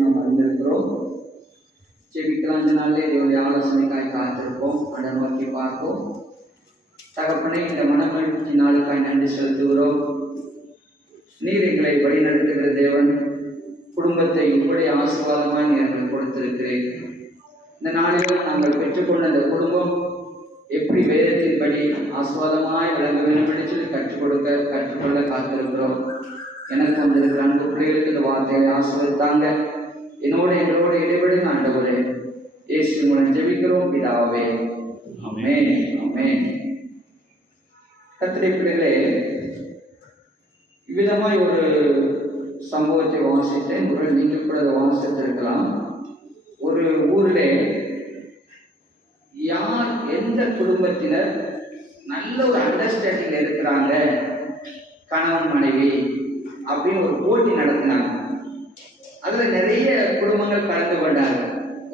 நாம் அறிந்திருக்கிறோம். ஜெபிக்கலாம். இந்த நாளிலே தேவனுடைய ஆலோசனைக்காய் காத்திருப்போம். அதை நோக்கி பார்ப்போம். தகப்பனே, இந்த மனமகிழ்ச்சி நாளுக்காய் நன்றி செலுத்துகிறோம். நீர் எங்களை வழிநடத்துகிற தேவன். குடும்பத்தை உங்களுடைய ஆசீர்வாதமாய் நீர் எங்களுக்கு கொடுத்திருக்கிறேன். இந்த நாளிலும் நாங்கள் பெற்றுக்கொண்ட அந்த குடும்பம் எப்படி வேதத்தின்படி ஆசீர்வாதமாய் விளங்க வேண்டும் என்று சொல்லி கற்றுக்கொள்ள காத்திருக்கிறோம். எனக்கு வந்திருக்கிற அன்பு பிள்ளைகளுக்கு இந்த வார்த்தையை ஆசீர்வதித்தாங்க. எங்களோட இடைவெளி ஆண்டவரே, இயேசு மூலம் ஜெபிக்கிறோம் பிதாவே, ஆமென், ஆமென். கர்த்தருடைய பிள்ளைகளே, இவ்விதமாய் ஒரு சம்பவத்தை வாசித்தேன். ஒரு நீங்கள் கூட அதை வாசித்திருக்கலாம். ஒரு ஊரில் யார் எந்த குடும்பத்தினர் நல்ல ஒரு அண்டர்ஸ்டாண்டிங் இருக்கிறாங்க, கணவன் மனைவி அப்படின்னு ஒரு போட்டி நடத்தினாங்க. அதில் நிறைய குடும்பங்கள் கலந்து கொண்டாங்க.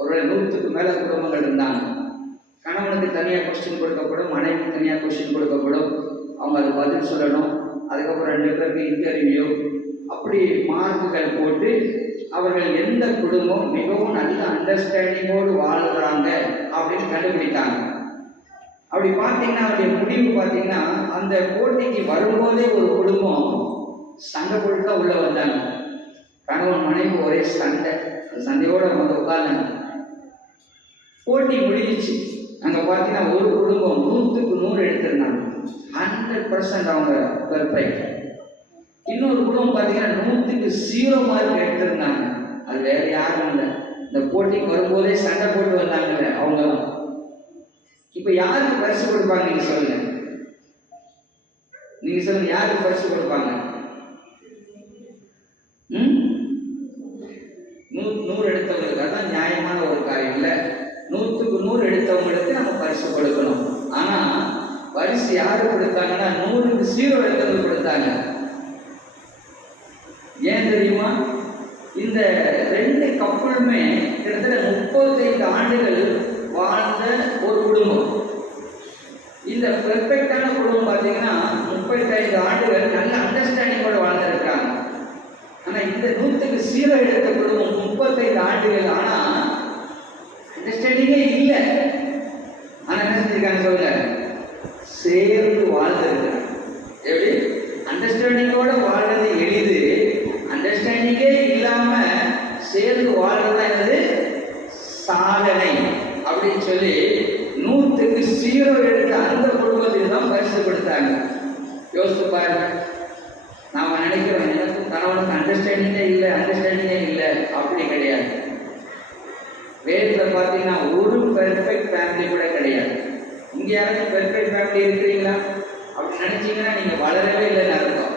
ஒரு 100க்கு மேலே குடும்பங்கள் இருந்தாங்க. கணவனுக்கு தனியாக கொஸ்டின் கொடுக்கப்படும், மனைவிக்கு தனியாக கொஸ்டின் கொடுக்கப்படும். அவங்க அதை பதில் சொல்லணும். அதுக்கப்புறம் 2 பேருக்கு இன்டர்வியூ, அப்படி மார்க்குகள் போட்டு அவர்கள் எந்த குடும்பம் மிகவும் நல்ல அண்டர்ஸ்டாண்டிங்கோடு வாழ்கிறாங்க அப்படின்னு கண்டுபிடித்தாங்க. அப்படி பார்த்தீங்கன்னா அவருடைய முடிவு பார்த்தீங்கன்னா, அந்த போட்டிக்கு வரும்போதே ஒரு குடும்பம் சண்டை போட்டு தான் உள்ள வந்தாங்க. கணவன் மனைவி ஒரே சண்டை. அந்த சண்டையோடு அவங்க உட்கார்ந்தாங்க. போட்டி முடிஞ்சிச்சு. அங்கே பார்த்தீங்கன்னா ஒரு குடும்பம் 100க்கு 100 எடுத்திருந்தாங்க. 100% அவங்க பெர்ஃபெக்ட். இன்னொரு குடும்பம் பார்த்தீங்கன்னா 100க்கு 0 மார்க் எடுத்திருந்தாங்க. அது வேற யாரும் இல்லை, இந்த போட்டிக்கு வரும்போதே சண்டை போட்டு வந்தாங்கல்ல அவங்க தான். இப்போ யாருக்கு பரிசு கொடுப்பாங்க? நீங்க சொல்லுங்க, யாருக்கு பரிசு கொடுப்பாங்க? 100 எடுத்தவங்களுக்கு. அதான் நியாயமான ஒரு காரியம் இல்லை. 100க்கு 100 எடுத்தவங்களுக்கு நம்ம பரிசு கொடுக்கணும். ஆனா பரிசு யாரு கொடுத்தாங்கன்னா 100க்கு 0 எடுத்தவங்களுக்கு கொடுத்தாங்க. ஏன் தெரியுமா? இந்த 2 கப்பலுமே கிட்டத்தட்ட 35 ஆண்டுகள் வாழ்ந்த ஒரு குடும்பம். இந்த பெர்ஃபெக்டான குடும்பம் பார்த்தீங்கன்னா 35 ஆண்டுகள் நல்ல அண்டர்ஸ்டாண்டிங்கோட வாழ்ந்துருக்காங்க. ஆனால் இந்த 100க்கு 0 எடுத்த குடும்பம் 35 ஆண்டுகள், ஆனால் அண்டர்ஸ்டாண்டிங்கே இல்லை. ஆனால் என்ன செஞ்சிருக்காங்க சொல்லுங்க? சேர்ந்து வாழ்ந்துருக்காங்க. எப்படி? அண்டர்ஸ்டாண்டிங்கோட வாழ்றது எளிது, அண்டர்ஸ்டாண்டிங்கே இல்லாம சேர்ந்து வாழ்றதா என்னது சாதனை அப்படின்னு சொல்லி 100க்கு 0 எடுத்த அந்த குடும்பத்துக்கு தான் பரிசு கொடுத்தாங்க. யோசித்து பாருங்க. நாம நினைக்கிறோம் எனக்கு கணவனுக்கு அண்டர்ஸ்டாண்டிங்கே இல்லை. அப்படி கிடையாது. வேதத்தில் பார்த்தீங்கன்னா ஒரு பெர்ஃபெக்ட் ஃபேமிலி கூட கிடையாது. இங்க யாராச்சும் பெர்ஃபெக்ட் ஃபேமிலி இருக்கிறீங்களா? அப்படி நினைச்சீங்கன்னா நீங்க வளரவே இல்லைன்னு அர்த்தம்.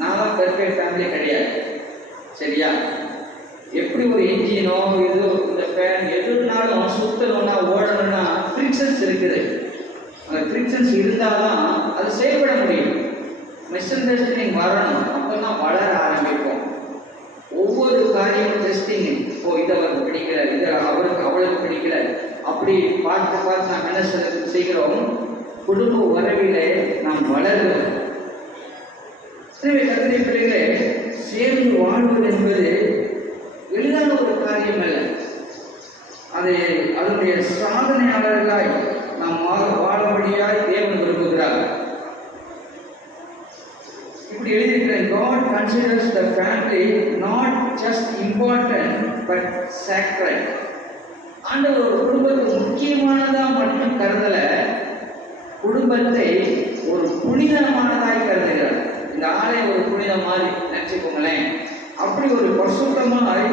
நான் பெர்ஃபெக்ட் ஃபேமிலி கிடையாது. சரியா? எப்படி ஒரு இன்ஜினோ இது இந்த ஃபேன் எதுனாலும் சுத்தணும்னா ஓடணும்னா ஃப்ரிக்ஷன்ஸ் இருக்குது. அந்த ஃப்ரிக்ஷன்ஸ் இருந்தால்தான் அது செயல்பட முடியும். மிஸ் அண்டர்ஸ்டாண்டிங் வரணும், அப்போதான் வளர ஆரம்பிக்கும். ஒவ்வொரு காரியமும் டெஸ்டிங். இதை அவருக்கு பிடிக்கல, இதை அவளுக்கு பிடிக்கல, அப்படி பார்த்து நாம் என்ன செய்கிறோம்? குடும்ப உறவிலே நாம் வளர்கிறோம். எனவே கர்த்தருடைய பிள்ளைகளே, சேர்ந்து வாழ்வது என்பது எளிதான ஒரு காரியம் அல்ல. அதனுடைய சாதனையாளர்களாய் நாம் வாழும்படியாய் தேவன் விரும்புகிறார். இப்படி எழுதியிருக்கிறேன். God considers the family not just important but sacred. ஆண்டவர் ஒரு குடும்பத்துக்கு முக்கியமானதா மட்டும் கருதல, குடும்பத்தை ஒரு புனிதமானதாய் கருதுகிறார். இந்த ஆலயம் ஒரு புனிதம் மாதிரி நினைச்சுக்கோங்களேன். அப்படி ஒரு பரிசுத்தமாய்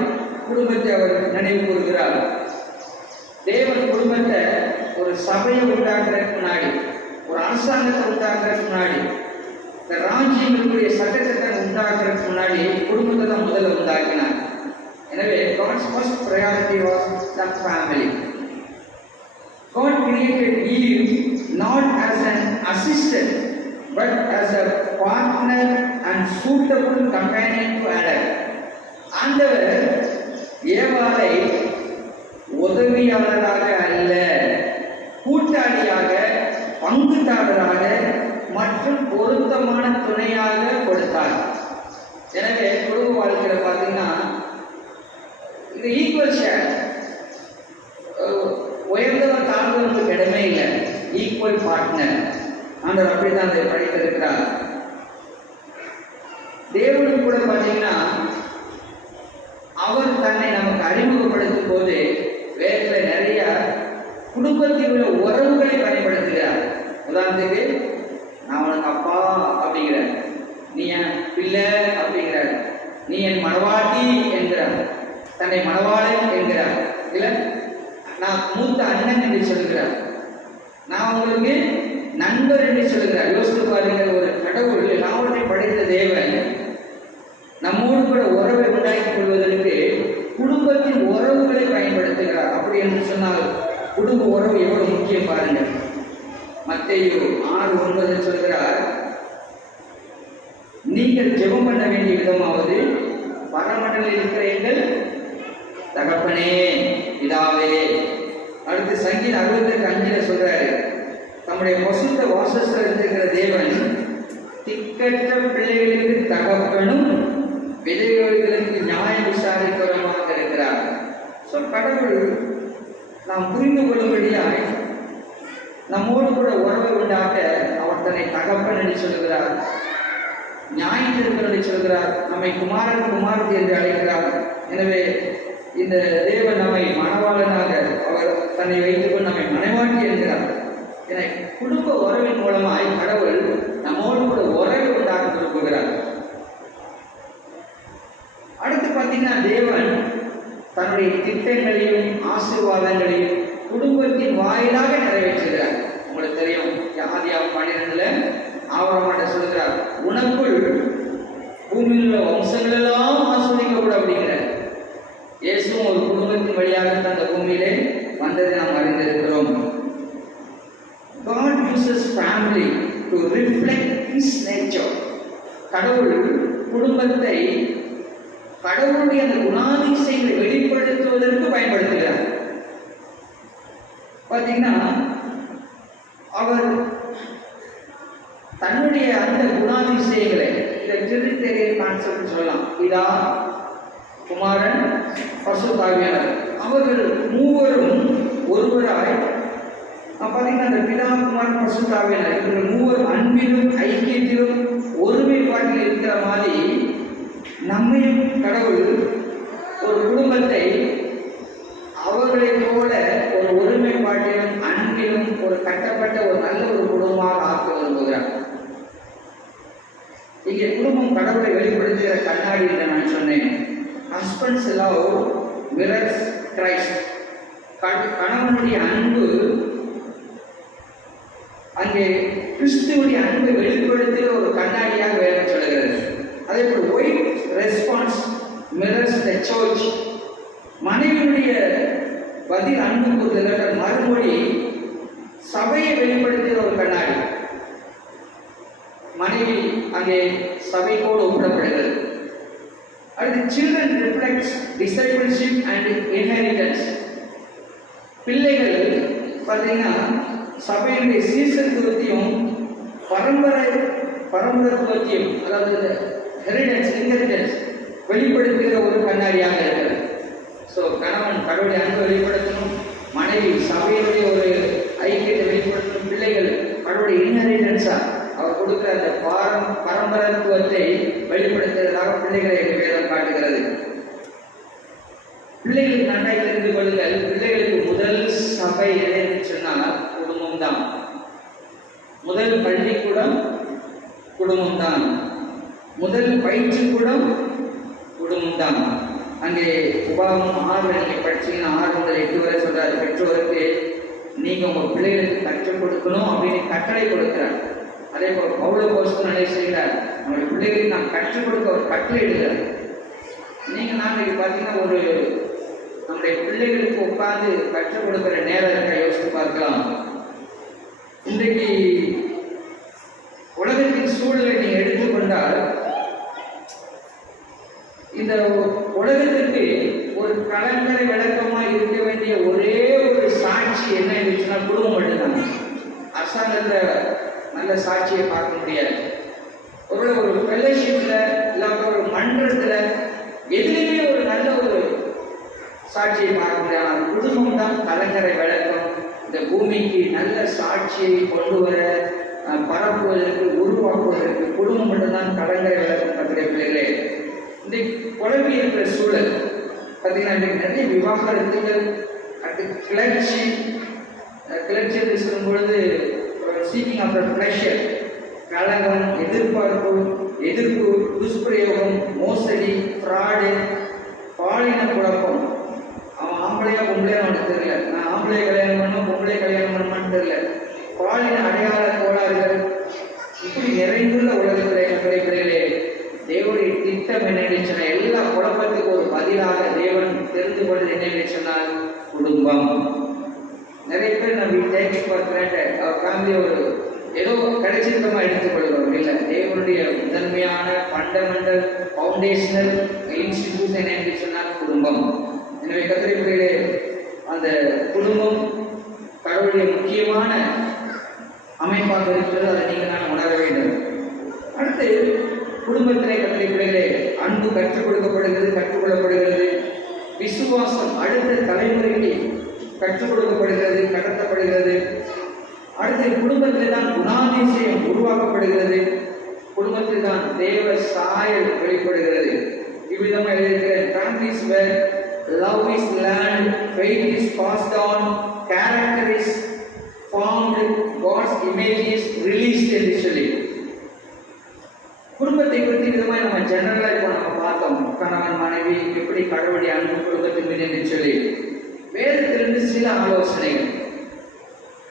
குடும்பத்தை அவர் நினைவு கூறுகிறார். தேவன் குடும்பத்தை ஒரு சபையை உண்டாக்குறதுக்கு முன்னாடி, ஒரு அரசாங்கத்தை உண்டாக்குறதுக்கு முன்னாடி, இந்த ராஜ்யங்களுடைய சட்டத்தை உண்டாக்குறதுக்கு முன்னாடி குடும்பத்தை தான் முதல்ல உண்டாக்கினார். எனவே God's first priority was the family. God created Eve not as an assistant but as a partner and suitable companion to Adam. ஆண்டவர் ஏவாளை உதவியாளராக அல்ல, கூட்டாளியாக, பங்குதாரராக மற்றும் பொருத்தமான துணையாக கொடுத்தார். எனவே குடும்ப வாழ்க்கையில் பார்த்தீங்கன்னா இது ஈக்குவல் ஷேர். உயர்ந்தவன் தாழ்ந்தவனுக்கு இடமே இல்லை, ஈக்குவல் பார்ட்னர். ஆண்டவர் அப்படித்தான் அதை படித்திருக்கிறார். தேவனும் கூட பார்த்தீங்கன்னா அவர் தன்னை நமக்கு அறிமுகப்படுத்தும் போது வேதத்தில் நிறைய குடும்பத்தில் உள்ள உறவுகளை பயன்படுத்துகிறார். உதாரணத்துக்கு, நான் உனக்கு அப்பா அப்படிங்கிறார், நீ என் பிள்ளை அப்படிங்கிறார், நீ என் மனவாட்டி என்கிறார், தன்னை மனவாளன் என்கிறார், இல்லை நான் மூத்த அண்ணன் என்று சொல்கிறார், நான் உங்களுக்கு நண்பர் என்று சொல்கிறார். யோசித்து பாருங்கள், ஒரு கடவுள் எல்லாவற்றையும் படைத்த தேவன் நம்மோடு கூட உறவை உண்டாக்கிக் கொள்வதற்கு குடும்பத்தின் உறவுகளை பயன்படுத்துகிறார். அப்படி என்று சொன்னால் குடும்ப உறவு எவ்வளவு முக்கியம் பாருங்கள். மத்தேயு 6:9 சொல்கிறார், நீங்கள் ஜெபம் பண்ண வேண்டிய விதமாவது, பரமண்டலில் இருக்கிற எங்கள் தகப்பனே பிதாவே. அடுத்து சங்கீதம் 65 சொல்றாரு, நம்முடைய பசுத்த வாசஸ்தலத்தில் இருக்கிற தேவன் திக்கற்ற பிள்ளைகளுக்கு தகப்பனும் விதைகளுக்கு நியாய விசாரிக்கிறவராக இருக்கிறார். கடவுள் நாம் புரிந்து கொள்ளும்படியாய் நம்மோடு கூட உறவை உண்டாக அவர் தன்னை தகப்பன் என்று சொல்கிறார், நியாயத்திற்கு என்று சொல்கிறார், நம்மை குமாரன் குமாரதி என்று அழைக்கிறார். எனவே இந்த தேவன் நம்மை மணவாளனாக அவர் தன்னை வைத்துக் கொண்டு நம்மை மனைவாட்டி என்கிறார். என குடும்ப உறவின் மூலமாய் கடவுள் நம்மோடு கூட உறவை உண்டாக விரும்புகிறார். அடுத்து பார்த்தீங்கன்னா, தேவன் தன்னுடைய திட்டங்களையும் ஆசீர்வாதங்களையும் குடும்பத்தின் வாயிலாக நிறைவேற்றுகிறார். உங்களுக்கு தெரியும், ஆதியாகமம் 12 ஆபிரகாம்கிட்ட சொல்கிறார், உனக்குள் பூமியில் உள்ள வம்சங்கள் எல்லாம் ஆசீர்வதிக்கப்படும் அப்படிங்கிறார். இயேசுவும் ஒரு குடும்பத்தின் வழியாக அந்த பூமியிலே வந்ததை நாம் அறிந்திருக்கிறோம். God uses family to reflect His nature. கடவுள் குடும்பத்தை கடவுளுடைய அந்த குணாதிசயங்களை வெளிப்படுத்துவதற்கு பயன்படுத்துகிறார். பார்த்தீங்கன்னா, அவர் தன்னுடைய அந்த குணாதிசயங்களை, இந்த ட்ரினிட்டேரியன் கான்செப்ட் சொல்லலாம், பிதா குமாரன் பரிசுத்த ஆவியானவர், அவர்கள் மூவரும் ஒருவராய் பார்த்தீங்கன்னா, அந்த பிதா குமாரன் பரிசுத்த ஆவியானவர் இவர்கள் மூவரும் அன்பிலும் ஐக்கியத்திலும் ஒருமைப்பாட்டில் இருக்கிற மாதிரி நம்மையும் கடவுள் ஒரு குடும்பத்தை அவர்களைப் போல ஒரு ஒருமைப்பாட்டிலும் அன்பிலும் ஒரு கட்டப்பட்ட ஒரு நல்ல ஒரு குடும்பமாக ஆக்க விரும்புகிறார். இங்கே குடும்பம் கடவுளை வெளிப்படுத்துகிற கண்ணாடி என்று நான் சொன்னேன். Husbands love mirrors Christ. கணவனுடைய அன்பு அங்கே கிறிஸ்துவுடைய அன்பை வெளிப்படுத்துகிற ஒரு கண்ணாடியாக வேதம் சொல்கிறது. அதே போல் wife response mirrors the church. மனைவியுடைய பதில் அன்புக்கு மறுமொழி சபையை வெளிப்படுத்துகிற ஒரு கண்ணாடி. மனைவி அங்கே சபையோடு ஒப்பிடப்படுகிறது. அடுத்து children reflects discipleship and inheritance. பிள்ளைகள் பார்த்தீங்கன்னா சபையுடைய சீர்திருத்தத்தையும் பரம்பரத்துவத்தையும், அதாவது இன்ஹெரிட்டன்ஸ் வெளிப்படுத்துகிற ஒரு கண்ணாடியாக இருக்கிறது. ஸோ கணவன் கடவுளுடைய அன்பை வெளிப்படுத்தணும், மனைவி சபையுடைய ஒரு ஐக்கியத்தை வெளிப்படுத்தணும், பிள்ளைகள் கடவுளுடைய இன்ஹெரிட்டன்ஸாக அவர் கொடுக்கிற அந்த பரம்பரத்துவத்தை வெளிப்படுத்துவதாக பிள்ளைகளை வேதம் காட்டுகிறது. பிள்ளைகளுக்கு நன்றாய் தெரிந்து கொள்ளுங்கள், பிள்ளைகளுக்கு முதல் சபை எது சொன்னால் குடும்பம் தான். முதல் பள்ளிக்கூடம் குடும்பம் தான், முதல் பயிற்சிக்கூடம் குடும்பம் தான். அங்கே உபாகமம் 6 நீங்கள் படிச்சீங்கன்னா 6 முதல் 8 வரை சொல்றாரு, பெற்றோருக்கு நீங்க உங்க பிள்ளைகளுக்கு கற்றுக் கொடுக்கணும் அப்படின்னு கட்டளை கொடுக்கிறார். அதே போல் பவுலப்போஸ்தலன் என்ன செய்கிறார், நம்முடைய பிள்ளைகளுக்கு நாம் கற்றுக் கொடுக்க ஒரு கட்டளை இடுகிறார். நாங்கள் பார்த்தீங்கன்னா ஒரு நம்முடைய பிள்ளைகளுக்கு உட்கார்ந்து கற்றுக் கொடுக்கிற நேரம் யோசித்து பார்க்கலாம். இன்றைக்கு உலகத்தின் சூழலை நீங்கள் எடுத்துக்கொண்டால், இந்த உலகத்திற்கு ஒரு கலங்கரை விளக்கமாக இருக்க வேண்டிய ஒரே ஒரு சாட்சி என்ன இருந்துச்சுன்னா குடும்பம் மட்டும்தான். அரசாங்கத்தில் நல்ல சாட்சியை பார்க்க முடியாது. ஒரு ஃபெல்லோஷிப்பில் இல்லாத ஒரு மன்றத்தில் எதுலேயுமே ஒரு நல்ல ஒரு சாட்சியை பார்க்க முடியாது. குடும்பம் தான் கலங்கரை விளக்கம். இந்த பூமிக்கு நல்ல சாட்சியை கொண்டு வர பரப்புவதற்கு உருவாக்குவதற்கு குடும்பம் மட்டும்தான் கலங்கரை விளக்கம். கத்துடைய பிள்ளைகளே, இந்த குழம்பி இருக்கிற சூழல் பார்த்தீங்கன்னா இன்றைக்கு நிறைய விவாகரத்துகள், கிளர்ச்சி என்று சொல்லும் பொழுது சீக்கிங் ஆஃப்டர் ப்ளஷர், கலகம், எதிர்ப்பு, துஷ்பிரயோகம், மோசடி, ஃப்ராடு, பாலின குழப்பம். அவன் ஆம்பளையா பொம்பளையா அவனுக்கு தெரியல, நான் ஆம்பளையை கல்யாணம் பண்ணணும் பொம்பளையை கல்யாணம் பண்ணணும்னு தெரியல, பாலின அடையாள கோளாறுகள், இப்படி நிறைந்துள்ள உலகத்திலே தேவனுடைய திட்டம் என்னன்னு சொன்னால் எல்லா குழப்பத்துக்கு ஒரு பதிலாக தேவன் தெரிந்து கொண்டது என்னன்னு சொன்னால் குடும்பம். நிறைய பேர் நம்ம டேக் ஃபார் கிராண்டட், அவர் ஃபேமிலி ஒரு ஏதோ கிடைச்சிருக்கமா எடுத்துக்கொள்கிறோம். இல்லை, தேவனுடைய முதன்மையான ஃபண்டமெண்டல் ஃபவுண்டேஷனல் இன்ஸ்டிடியூஷன் என்று சொன்னால் குடும்பம். எனவே கத்திரிப்படையிலே அந்த குடும்பம் கடவுளுடைய முக்கியமான அமைப்பாக இருக்கிறது. அதை நீங்கள் நான் உணர வேண்டும். அடுத்து குடும்பத்திலே கத்திரிப்படையிலே அன்பு கற்றுக் கற்றுக்கொள்ளப்படுகிறது. விசுவாசம் அடுத்த தலைமுறைக்கு கற்றுக் கொடுக்கப்படுகிறது, கடத்தப்படுகிறது. அடுத்து குடும்பத்தில் தான் குணாதிசயம் உருவாக்கப்படுகிறது. குடும்பத்தில் தான் தேவ சாயல் வெளிப்படுகிறது. இவ்விதமாக எழுதியிருக்கிற families where love is learned, faith is passed on, character is formed, God's image is released என்று சொல்லி குடும்பத்தை குறித்து விதமாக நம்ம ஜெனரலா இப்போ நம்ம பார்த்தோம். கணவன் மனைவி எப்படி கடவுளுடைய அன்பு குடும்பத்தின் மீது என்று சொல்லி வேதத்திலிருந்து சில ஆலோசனைகள்.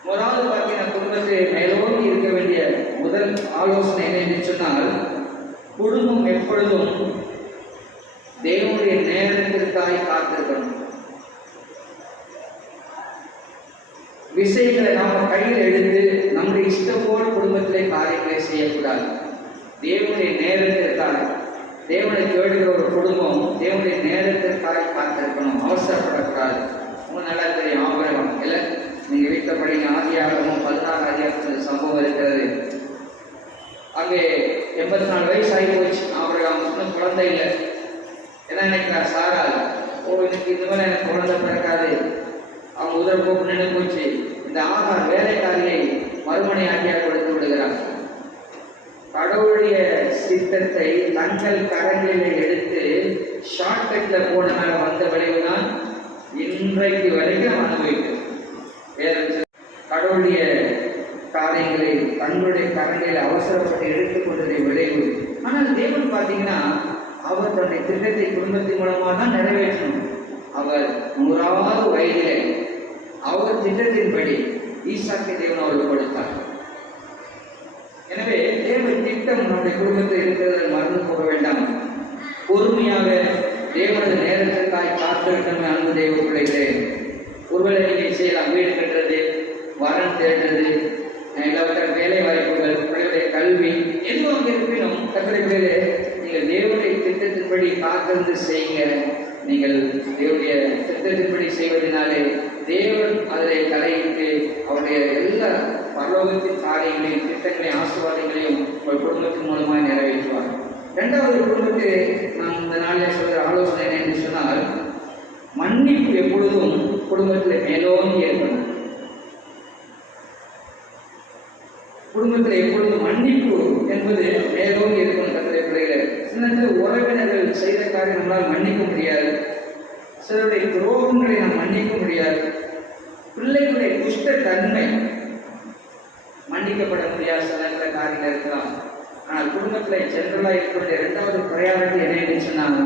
முதலாவது பார்த்தீங்கன்னா குடும்பத்தை மேலோங்கி இருக்க வேண்டிய முதல் ஆலோசனை என்னன்னு சொன்னால், குடும்பம் எப்பொழுதும் தேவனுடைய நேரத்திற்காய் காத்திருக்கணும். விஷயங்களை நாம கையில் எடுத்து நம்முடைய இஷ்டம் போல குடும்பத்திலே காரியங்களை செய்யக்கூடாது. தேவனுடைய நேரத்திற்காக தேவனை தேடுகிற ஒரு குடும்பம் தேவனுடைய நேரத்திற்காக காத்திருக்கணும், அவசரப்படக்கூடாது. உங்களுக்கு நல்லா தெரியும் ஆபரகம் இல்லை, நீங்க வீட்டை படிங்க, ஆதியாகமும் 16 அதிகாரத்தில் சம்பவம் இருக்கிறது. அங்கே 84 வயசு ஆகி போச்சு. ஆபரகம் இன்னும் குழந்தை இல்லை. என்ன நினைக்கிறார் சாரா, இன்னைக்கு இந்த மாதிரி எனக்கு குழந்தை பிறக்காது. அவங்க உதரப்போக்கு நின்று போச்சு. இந்த ஆகார் வேலைக்காரியை மறுமனை ஆகியாக கொடுத்து விடுகிறார். கடவுளுடைய சித்தத்தை தங்கள் கரங்களில் எடுத்து ஷார்ட்கட்ல போனனால வந்த விளைவுதான் இன்றைக்கு வரைக்கும் அனுபவிக்கும். கடவுளுடைய காரியங்களை தங்களுடைய கரங்களில் அவசரப்பட்டு எடுத்துக்கொண்டதை விளைவு. ஆனால் தேவன் பார்த்தீங்கன்னா அவர் தன்னுடைய திட்டத்தை குடும்பத்தின் மூலமாக தான் நிறைவேற்றணும். அவர் 100வது வயதிலே அவர் திட்டத்தின்படி ஈசாக்கை தேவன் அவருக்கு கொடுத்தார். எனவே தேவ திட்டம் நம்முடைய குடும்பத்தில் இருக்கிறது மறந்து போக வேண்டாம். பொறுமையாக தேவனது நேரத்திற்காய் காத்திருக்கணும். அன்பு தேவ பிள்ளைகளே, ஒருவேளை நீங்கள் செய்யலாம், வீடு கட்டுறது, வரன் தேடுறது, எல்லாவற்ற வேலை வாய்ப்புகள், பிள்ளைகளுடைய கல்வி, எதுவும் அங்கே இருப்பினும் கத்திரை பிள்ளைகளே நீங்கள் தேவனுடைய திட்டத்தின்படி காத்திருந்து செய்யுங்க. நீங்கள் தேவனுடைய திட்டத்தின்படி செய்வதனாலே தேவன் அதில் தலையிட்டு அவருடைய எல்லா பரலோகத்தின் காரியங்களையும் திட்டங்களையும் ஆசீர்வாதங்களையும் ஒரு குடும்பத்தின் மூலமாக நிறைவேற்றுவார். இரண்டாவது குடும்பத்தை நான் இந்த நாளில் சொல்கிற ஆலோசனை என்று சொன்னால், மன்னிப்பு எப்பொழுதும் குடும்பத்தில் மேலோங்கி இருக்கணும். குடும்பத்தில் எப்பொழுதும் மன்னிப்பு என்பது மேலோங்கி இருக்கணும். கத்திரை பிள்ளைகளை சில உறவினர்கள் செய்த காரியம் நம்மளால் மன்னிக்க முடியாது. சிலருடைய துரோகங்களை நாம் மன்னிக்க முடியாது. பிள்ளைகளுடைய துஷ்ட தன்மை மன்னிக்கப்பட முடியாத சில காரியங்கள் இருக்கலாம். ஆனால் குடும்பத்தில் ஜெனரலாக இருக்கக்கூடிய இரண்டாவது ப்ரையாரிட்டி என்னன்னு சொன்னால்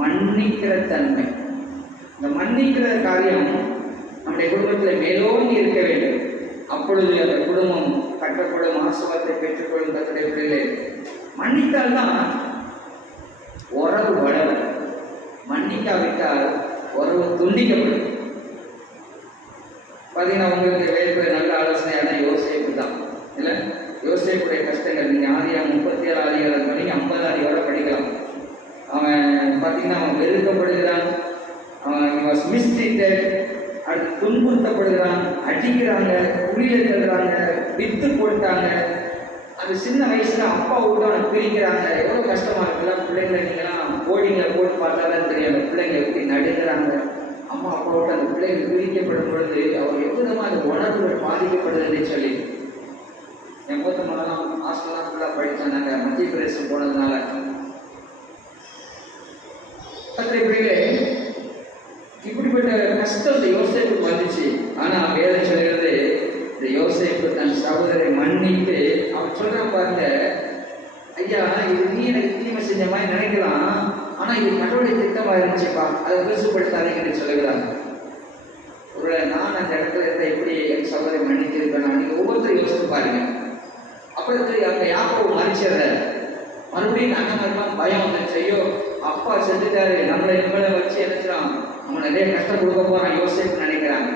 மன்னிக்கிற தன்மை. இந்த மன்னிக்கிற காரியம் நம்முடைய குடும்பத்தில் மேலோங்கி இருக்க வேண்டும். அப்பொழுது அந்த குடும்பம் கட்டப்படும், ஆசீர்வாதத்தை பெற்றுக்கொள்ளும். கர்த்தருடைய பிள்ளைகளே, மன்னித்தால்தான் உறவு வளரும். மன்னிக்காவிட்டால் உறவு துண்டிக்கப்படும். பார்த்தீங்கன்னா உங்களுக்கு வேறு நல்ல ஆலோசனையான யோசேப்பு தான் இல்லை. யோசேப்புடைய கஷ்டங்கள் நீங்கள் ஆதியாகமம் 37 அதிகாரம் படிங்க, 50 அதிகாரம் படிக்கலாம். அவன் பார்த்தீங்கன்னா அவன் வெறுக்கப்படுகிறான், அவன் மிஸ்ட்ரீட்டட், அடுத்து துன்புறுத்தப்படுகிறான், அடிக்கிறாங்க, குழியில் தள்ளுறாங்க, வித்து போட்டாங்க. அந்த சின்ன வயசுல அப்பா விட்டு அவனை பிரிக்கிறாங்க. எவ்வளோ கஷ்டமா இருக்குல்ல. பிள்ளைங்களை நீங்களாம் போர்டிங்கில் போட்டு பார்த்தா தான் தெரியும், அந்த பிள்ளைங்க எப்படி நடுங்கிறாங்க, பிள்ளைகள் பிரிக்கப்படும் பொழுது அவர் எவ்விதமாக அந்த உணர்வுகள் பாதிக்கப்படுது என்று சொல்லி. என் மூத்த மகனும் ஹாஸ்டல்லாம் ஃபுல்லாக படித்தாங்க, மத்திய பிரதேசம் போனதுனால. பிள்ளைகளே, இப்படிப்பட்ட கஷ்டம் இந்த யோசேப்புக்கு வந்துச்சு. ஆனா வேதம் சொல்கிறது, இந்த யோசேப்பு தன் சகோதரை மன்னித்து அவன் சொல்றான் பாருங்க, ஐயா இது நீ எனக்கு தீமை செஞ்ச மாதிரி நினைக்கலாம், ஆனா இது கடவுளுடைய திட்டமா இருந்துச்சுப்பா, அதை பெருசுப்படுத்தாதீங்கன்னு சொல்லுகிறாங்க. ஒரு நான் அந்த இடத்துல இருந்த எப்படி என் சகோதரை மன்னித்திருப்பேன், நீங்க ஒவ்வொருத்தரும் யோசித்து பாருங்க. அப்புறம் அங்க யாக்கோபு மறிச்சிடுற மறுபடியும் அண்ணன் பயம் வந்துச்சு, ஐயோ அப்பா செத்துட்டாரு, நம்மளை இவங்களை வச்சு நினைச்சிடான், நம்ம நிறைய கஷ்டம் கொடுக்க போறான் யோசிப்பு நினைக்கிறாங்க.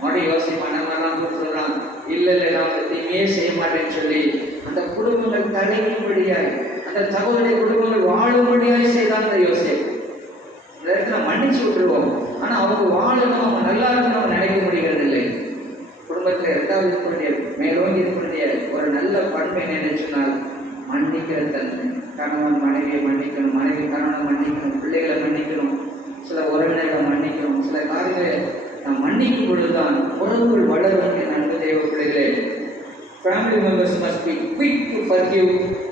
மறுபடியும் யோசிப்பு அண்ணன் சொல்றான், இல்லை நான் தீமையே செய்ய மாட்டேன்னு சொல்லி அந்த குடும்பங்கள் தடையும்படியாய், அந்த சகோதரிய குடும்பங்கள் வாழும்படியாய் செய்தான் அந்த யோசிப்பு. இந்த இடத்துல மன்னிச்சு விட்டுருவோம், ஆனா அவங்க வாழணும், அவங்க நல்லா இருக்கணும் அவங்க நினைக்க முடிகிறது இல்லை. குடும்பத்தில் இரண்டாவது இருக்கக்கூடிய மேலோங்கி இருக்கக்கூடிய ஒரு நல்ல பண்பை நினைச்சுனால் மன்னிக்கிற தன்மை. கணவன் மனைவியை மன்னிக்கணும், மனைவி கணவனை மன்னிக்கணும், பிள்ளைகளை மன்னிக்கணும், சில உறவினர்களை மன்னிக்கணும், சில காரியங்களை நாம் மன்னிக்கும் பொழுதுதான் உறவுகள் வளரும். என் அன்பு தேவ பிள்ளைகளே, family members must be quick to forgive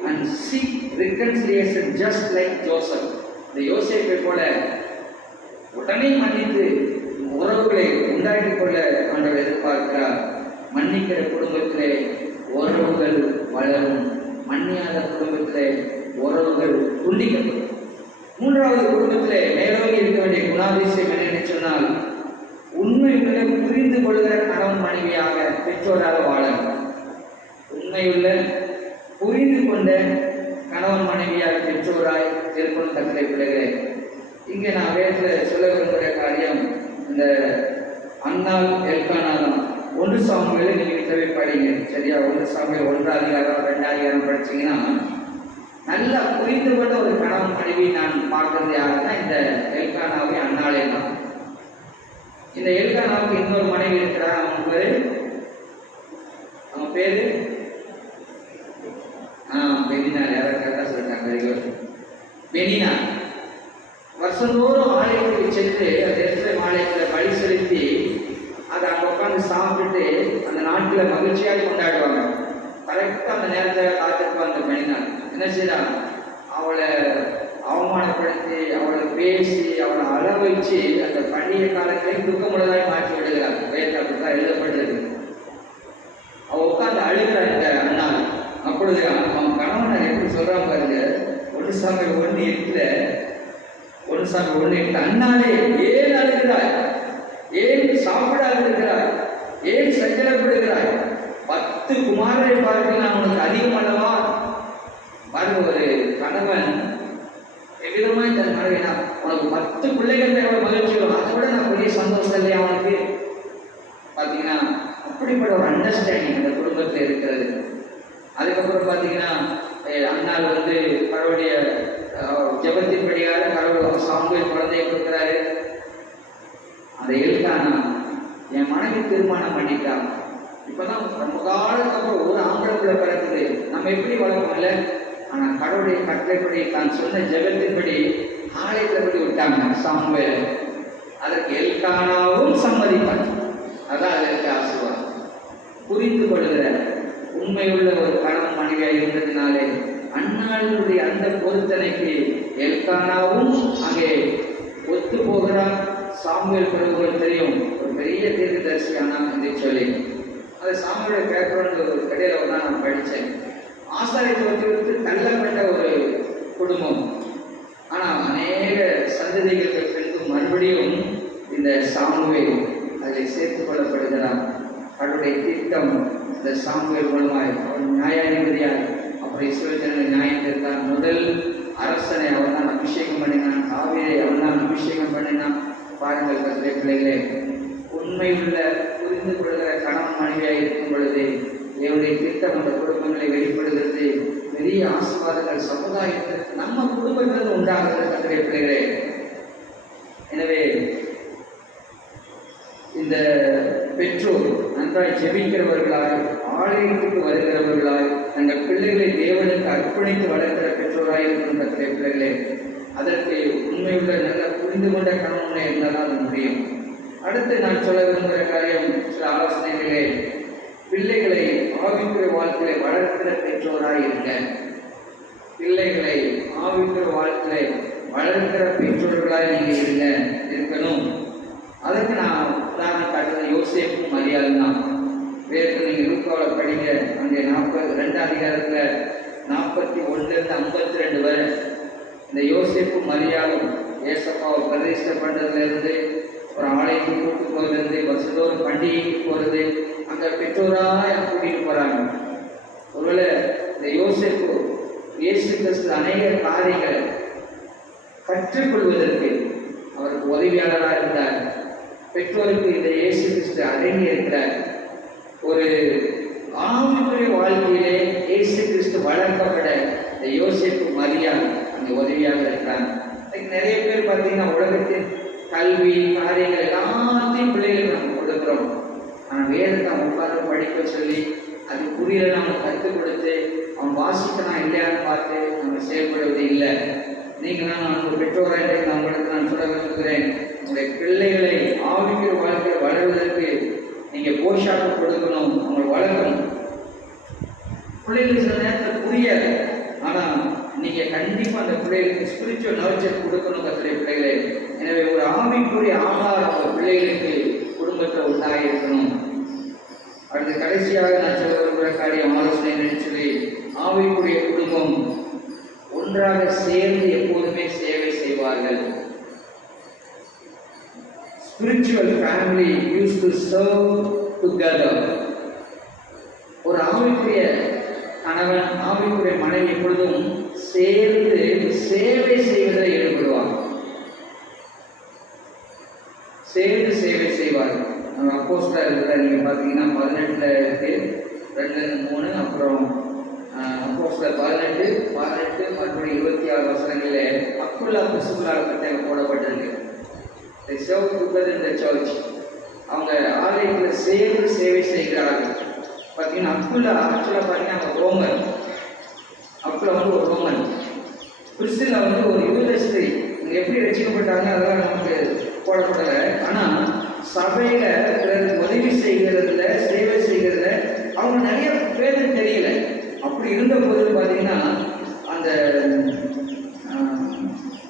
and seek reconciliation just like Joseph. இந்த யோசேப்பை போல உடனே மன்னித்து உறவுகளை உண்டாக்கிக் கொள்ள ஆண்டவர் எதிர்பார்க்கிறார். மன்னிக்கிற குடும்பத்திலே உறவுகள் வளரும், மன்னியாத குடும்பத்திலே உறவுகள் துண்டிக்கப்படும். மூன்றாவது, குடும்பத்திலே மேலோங்கி இருக்க வேண்டிய குணாதிசயம் என்னென்னு சொன்னால், உண்மையுள்ள புரிந்து கொள்கிற கணவன் மனைவியாக பெற்றோராக வாழணும். உண்மையுள்ள புரிந்து கொண்ட கணவன் மனைவியாக பெற்றோராய் இருக்கணும். தங்களை பிள்ளைகளே, இங்கே நான் வேதத்தில் சொல்ல விரும்புகிற காரியம் இந்த அன்னாள் எல்கானாலும் 1 சாமுவேலை நீங்கள் தேவை படிங்க, சரியா? 1 சாமுவேல் 1 அதிகாரம் 2 அதிகாரம் படிச்சீங்கன்னா நல்லா புரிந்து கொண்ட ஒரு கணவன் மனைவி நான் பார்க்கறது யாருன்னா இந்த எல்கானாவை அன்னாளே தான். இந்த எல்கானாவுக்கு இன்னொரு மனைவி இருக்கிறார். அவன் பேரு பெனினா. யாரும் கரெக்டாக சொல்லிட்டாங்க, வெரி குட். பெனினா வருஷந்தோறும் ஆலயத்துக்கு சென்று அந்த இடத்துல ஆலயத்தில் பலி செலுத்தி அதை அங்கே உட்காந்து சாப்பிட்டுட்டு அந்த நாட்டில் மகிழ்ச்சியாக கொண்டாடுவாங்க. கரெக்டாக அந்த நேரத்தை காத்திருப்பாங்க. அந்த பெனினா என்ன செய்யலாம், அவளை அவமானப்படுத்தி அவளை பேசி அவளை அழ வச்சு அந்த பண்டிகை காலத்தை துக்கமுள்ளதாய் மாற்றி விடுகிறார். வேதத்தில் அப்படிதான் எழுதப்பட்டது. அவள் உட்காந்து அழுகிறார் இந்த அண்ணா. அப்பொழுது அவன் கணவனை எப்படி சொல்றான் பாருங்க, 1 சாமுவேல் 1:8 1 சாமுவேல் 1:8, அண்ணாலே ஏன் அழுகிறாய், ஏன் சாப்பிட அழுகிறாய், ஏன் சஞ்சலப்படுகிறாய், 10 குமாரரை பார்க்க நான் உனக்கு அதிகம் அல்லவா? பாருங்க, ஒரு கணவன் எவ்விதமாய் தன் மனைவினா உனக்கு 10 பிள்ளைகள் எவ்வளவு மகிழ்ச்சி வரும், அதை விட நான் பெரிய சந்தோஷம் இல்லையா அவனுக்கு? பார்த்தீங்கன்னா அப்படிப்பட்ட ஒரு அண்டர்ஸ்டாண்டிங் அந்த குடும்பத்தில் இருக்கிறது. அதுக்கப்புறம் பார்த்தீங்கன்னா அண்ணாள் கடவுளுடைய ஜெபத்தின்படியாக கடவுள் சாமுவேல் குழந்தையை கொடுக்குறாரு. அந்த எல்கானா என் மனைவி திருமணம் பண்ணிட்டான். இப்போதான் ரொம்ப காலத்துக்கு அப்புறம் ஒரு ஆம்பளை பிள்ளை பிறக்குது. நம்ம எப்படி வளர்ப்போம் இல்லை, ஆனால் கடவுளுடைய கட்டளைப்படி தான் சொன்ன ஜெபத்தின்படி ஆலயத்தில் படி விட்டாங்க சாமுவேல். அதற்கு எல்கானாவும் சம்மதிப்பார். அதான் அதற்கு ஆசீர்வாதம். புரிந்து கொள்கிற உண்மையுள்ள ஒரு கணவன் மனைவியாக இருந்ததினாலே அன்னாளுடைய அந்த பொருத்தனைக்கு எல்கானாவும் அங்கே ஒத்து போகிறார். சாமுவேல் பிறகு தெரியும், ஒரு பெரிய தீர்க்கதரிசியானா என்று சொல்லி அது சாமுவேலுடைய பேக்ரவுண்ட் ஒரு கடையில் ஒன்றா நான் படித்தேன். ஆசாரியத்துவத்திற்கு தள்ளப்பட்ட ஒரு குடும்பம். ஆனால் அநேக சந்ததிகளுக்கு பின்பு மறுபடியும் இந்த சாமுவேல் அதில் சேர்த்து கொள்ளப்படுகிறார். அவருடைய திட்டம் இந்த சாமுவேல் மூலமாய் அவர் நியாயாதிபதியார். அப்புறம் இஸ்ரவேல் ஜனங்கள் நியாயம் தீர்த்தார். முதல் அரசனை அவன் தான் அபிஷேகம் பண்ணினான். தாவீதை அவன் தான் அபிஷேகம் பண்ணினான். பாருங்கள் கர்த்தருடைய பிள்ளைகளே, உண்மையுள்ள புரிந்து கொள்கிற கணவன் மனைவியாக இருக்கும் பொழுது என்னுடைய திட்டம் அந்த குடும்பங்களை வெளிப்படுகிறது. பெரிய ஆசீர்வாதங்கள் சமுதாயத்திற்கு நம்ம குடும்பத்திலிருந்து உண்டாகிறது கர்த்தருடைய பிள்ளைகளே. எனவே இந்த பெற்றோர் நன்றாய் ஜெபிக்கிறவர்களாய், ஆலயத்துக்கு வருகிறவர்களாய், தங்கள் பிள்ளைகளை தேவனுக்கு அர்ப்பணித்து வளர்க்கிற பெற்றோராய் இருக்கும் கர்த்தருடைய பிள்ளைகளே. அதற்கு உண்மையுள்ள நல்ல புரிந்து கொண்ட கணவனை இருந்தால் அது முடியும். அடுத்து நான் சொல்ல விரும்புகிற காரியம் சில ஆலோசனைகளே, பிள்ளைகளை ஆவிக்குரிய வாழ்க்கையை வளர்க்கிற பெற்றோராக இருங்க. பிள்ளைகளை ஆவிக்குரிய வாழ்க்கையை வளர்க்கிற பெற்றோர்களாக நீங்கள் இருக்கணும். அதுக்கு நான் உதாரணம் காட்டுறது யோசேப்பும் மரியாளும் தான். வேறு நீங்கள் லூக்காவில் படிங்க, அங்கே 42 அதிகாரத்தில் 41 52 வரை இந்த யோசேப்பும் மரியாளும் ஏசப்பாவை பிரதிஷ்டை பண்ணுறதுலேருந்து ஒரு ஆலயத்துக்கு கூட்டு போகிறதுலேருந்து வருஷத்தோறும் பண்டிகைக்கு போகிறது, அங்கே பெற்றோராக கூட்டிகிட்டு போகிறாங்க. ஒருவேளை இந்த யோசேப்பு இயேசு கிறிஸ்து அநேக காரியங்களை கற்றுக்கொள்வதற்கு அவருக்கு உதவியாளராக இருந்தார். பெற்றோருக்கு இந்த இயேசு கிறிஸ்து அடங்கி இருக்கிறார். ஒரு ஆவிக்குரிய வாழ்க்கையிலே இயேசு கிறிஸ்து வளர்க்கப்பட இந்த யோசேப்பு மரியாள் அங்கே உதவியாக இருக்கிறாங்க. நிறைய பேர் பார்த்தீங்கன்னா உலகத்தின் கல்வி காரியங்கள் எல்லாத்தையும் பிள்ளைகளுக்கு நம்ம கொடுக்குறோம். ஆனால் வேதத்தை அவன் உட்கார்ந்து படிக்க சொல்லி அது புரியல நம்ம கற்றுக் கொடுத்து அவன் வாசிக்கணும் இல்லையான்னு பார்த்து நம்ம செயல்படுவது இல்லை. நீங்கள் நான் ஒரு பெற்றோராக நான் உங்களுக்கு நான் சொல்ல விரும்புகிறேன், உங்களுடைய பிள்ளைகளை ஆவிக்குரிய வாழ்க்கையை வளர்வதற்கு நீங்கள் போஷாக்கு கொடுக்கணும், அவங்களை வளர்க்கணும். பிள்ளைகளுக்கு சில நேரத்தில் புரியாது, ஆனால் நீங்கள் கண்டிப்பாக அந்த பிள்ளைகளுக்கு ஸ்பிரிச்சுவல் நர்ச்சர் கொடுக்கணும் கத்துடைய பிள்ளைகளை. எனவே ஒரு ஆவிக்குரிய ஆகாரம் அந்த பிள்ளைகளுக்கு குடும்பத்தை உண்டாகி இருக்கணும். அடுத்து கடைசியாக நான் சொல்ல விரும்புகிற காரியம் ஆலோசனை சொல்லி, ஆவிக்குரிய குடும்பம் ஒன்றாக சேர்ந்து எப்போதுமே சேவை செய்வார்கள். Spiritual family use to serve together. ஒரு ஆவிக்குரிய கணவன் ஆவிக்குரிய மனைவி எப்பொழுதும் சேர்ந்து சேவை செய்வதில் ஈடுபடுவார், சேர்ந்து சேவை செய்வார்கள். அப்போஸ்தலர் இருக்கிற நீங்கள் பார்த்தீங்கன்னா 18 இருக்கு, 2-3, அப்புறம் அப்போஸ்தலர் 18 மற்றும் 26 வசனங்களில் அக்குல்லா பிரிஸ்கில்லாவை பற்றி போடப்பட்டிருக்கு. serve together in the church. அவங்க ஆலயத்தில் சேர்ந்து சேவை செய்கிறார்கள். பார்த்தீங்கன்னா அக்குல்லா ஆக்சுவலாக பார்த்தீங்கன்னா அவங்க ரோமன். அக்குல்லா வந்து ஒரு ரோமன், பிரிஸ்கில்லா வந்து ஒரு யூத ஸ்திரீ. இங்கே எப்படி ரசிக்கப்பட்டாங்க அதெல்லாம் நமக்கு போடப்படலை. ஆனால் சபையில் பிறருக்கு உதவி செய்கிறதுல சேவை செய்கிறதுல அவங்க நிறைய பேருக்கு தெரியல. அப்படி இருந்த போது பார்த்தீங்கன்னா அந்த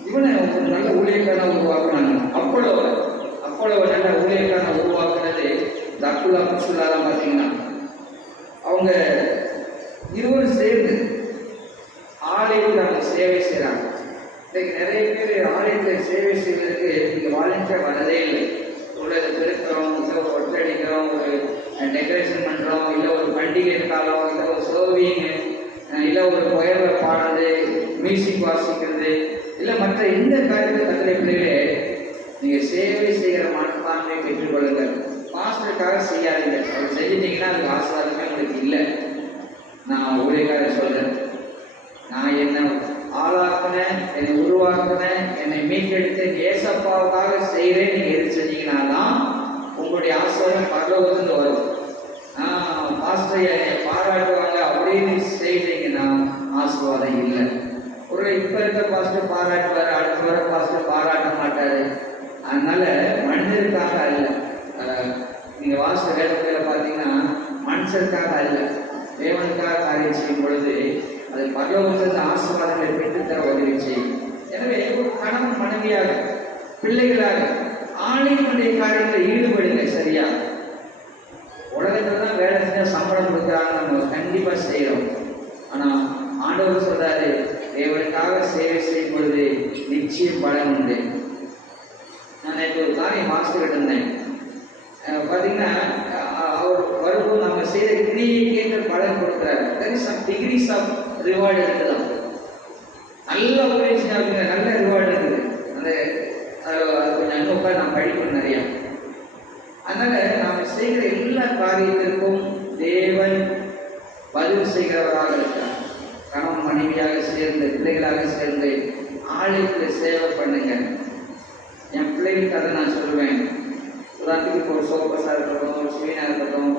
இவனை ஒரு நல்ல ஊழியக்கான உருவாக்குனாங்க. அப்போலோவை நல்ல ஊழியக்கான உருவாக்குனது இந்த அக்குல்லா பிரிஸ்கில்லா தான். பார்த்தீங்கன்னா அவங்க இருவரும் சேர்ந்து ஆலயத்தில் அவங்க சேவை செய்கிறாங்க. இன்றைக்கு நிறைய பேர் ஆலயத்தில் சேவை செய்வதற்கு இங்கே வாலண்டியர் வரதே இல்லை. உள்ளதை பெருக்கிறோம், இல்லை ஒரு ஒட்டடிக்கிறோம், ஒரு டெக்கரேஷன் பண்ணுறோம், இல்லை ஒரு பண்டிகை காலம், இல்லை ஒரு சர்விங்கு, இல்லை ஒரு கொயரில் பாடுறது, மியூசிக் வாசிக்கிறது, இல்லை மற்ற எந்த காரியத்தை கத்துடைய பிள்ளைகளே நீங்கள் சேவை செய்கிற மனப்பான்மையை பெற்றுக்கொள்ளுங்கள். பாஸ்டருக்காக செய்யாதீங்க. அவர் செஞ்சிட்டிங்கன்னா அதுக்கு ஆசீர்வாதமே உங்களுக்கு இல்லை. நான் ஊழியக்காக சொல்கிறேன், நான் என்ன ஆளாக்குனேன், என்னை உருவாக்குனேன், என்னை மீட்டெடுத்து ஏசப்பாவுக்காக செய்கிறேன். நீங்கள் எது செஞ்சீங்கன்னா தான் உங்களுடைய ஆசீர்வாதம் பரலோகத்துலேருந்து வரும். பாஸ்டர் என்னை பாராட்டுவாங்க அப்படின்னு செய்தீங்கன்னா ஆசீர்வாதம் இல்லை. ஒரு இப்போ இருக்க பாஸ்டர் பாராட்டுவார், அடுத்த வர பாஸ்டர் பாராட்ட மாட்டார். அதனால மனிதருக்காக அல்ல. நீங்கள் வாச வேதத்தில் பார்த்தீங்கன்னா மனுஷருக்காக அல்ல, தேவனுக்காக காரியம் செய்யும் பொழுது அது பரலோகத்திலிருந்து ஆசீர்வாதங்களை பெற்றுத்தர உதவி செய்யும். எனவே ஒரு கணவன் மனைவியாக பிள்ளைகளாக ஆலயங்களுடைய காரியத்தில் ஈடுபடுங்க. சரியா, உலகத்தில் தான் வேலை செஞ்சால் சம்பளம் கொடுக்குறாங்க, நம்ம கண்டிப்பாக செய்கிறோம். ஆனால் ஆண்டவர் சொல்கிறாரு, தேவனுக்காக சேவை செய்யும் பொழுது நிச்சயம் பலன் உண்டு. நான் நேற்று ஒரு காரியம் மாஸ்டர்கிட்ட இருந்தேன். பார்த்தீங்கன்னா அவர் வரும்போது நம்ம செய்த கிரியைக்கு பலன் கொடுக்குறாரு. There is some degrees of reward இருக்குதான். நல்ல உபயோகிச்சு நல்ல ரிவார்டு இருக்குது. அந்த அது கொஞ்சம் அங்கே உட்காந்து நான் படிக்கணும் நிறையா. அதனால் நாம் செய்கிற எல்லா காரியத்திற்கும் தேவன் பதில் செய்கிறவராக இருக்கிறார். கணவன் மனைவியாக சேர்ந்து பிள்ளைகளாக சேர்ந்து ஆலயத்தில் சேவை பண்ணுங்க. என் பிள்ளைகளுக்கு அதை நான் சொல்லுவேன். உதாரணத்துக்கு இப்போ ஒரு சோபஸாக இருக்கட்டும், ஒரு ஸ்வீனாக இருக்கட்டும்,